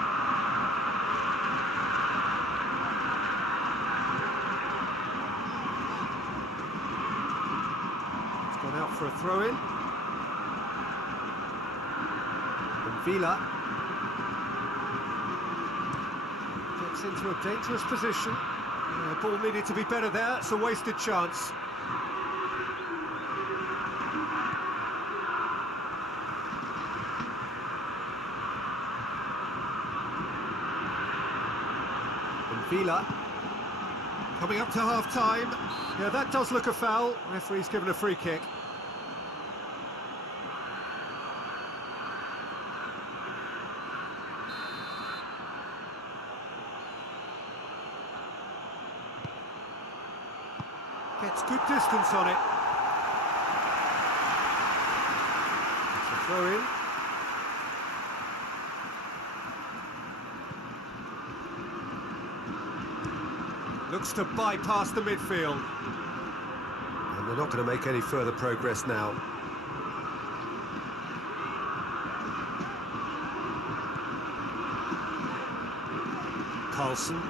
Out for a throw-in. And Vila gets into a dangerous position. Ball needed to be better there. It's a wasted chance. And Vila coming up to half-time. Yeah, that does look a foul. Referee's given a free kick. Gets good distance on it. It's a throw in. Looks to bypass the midfield. And they're not going to make any further progress now. Carlson.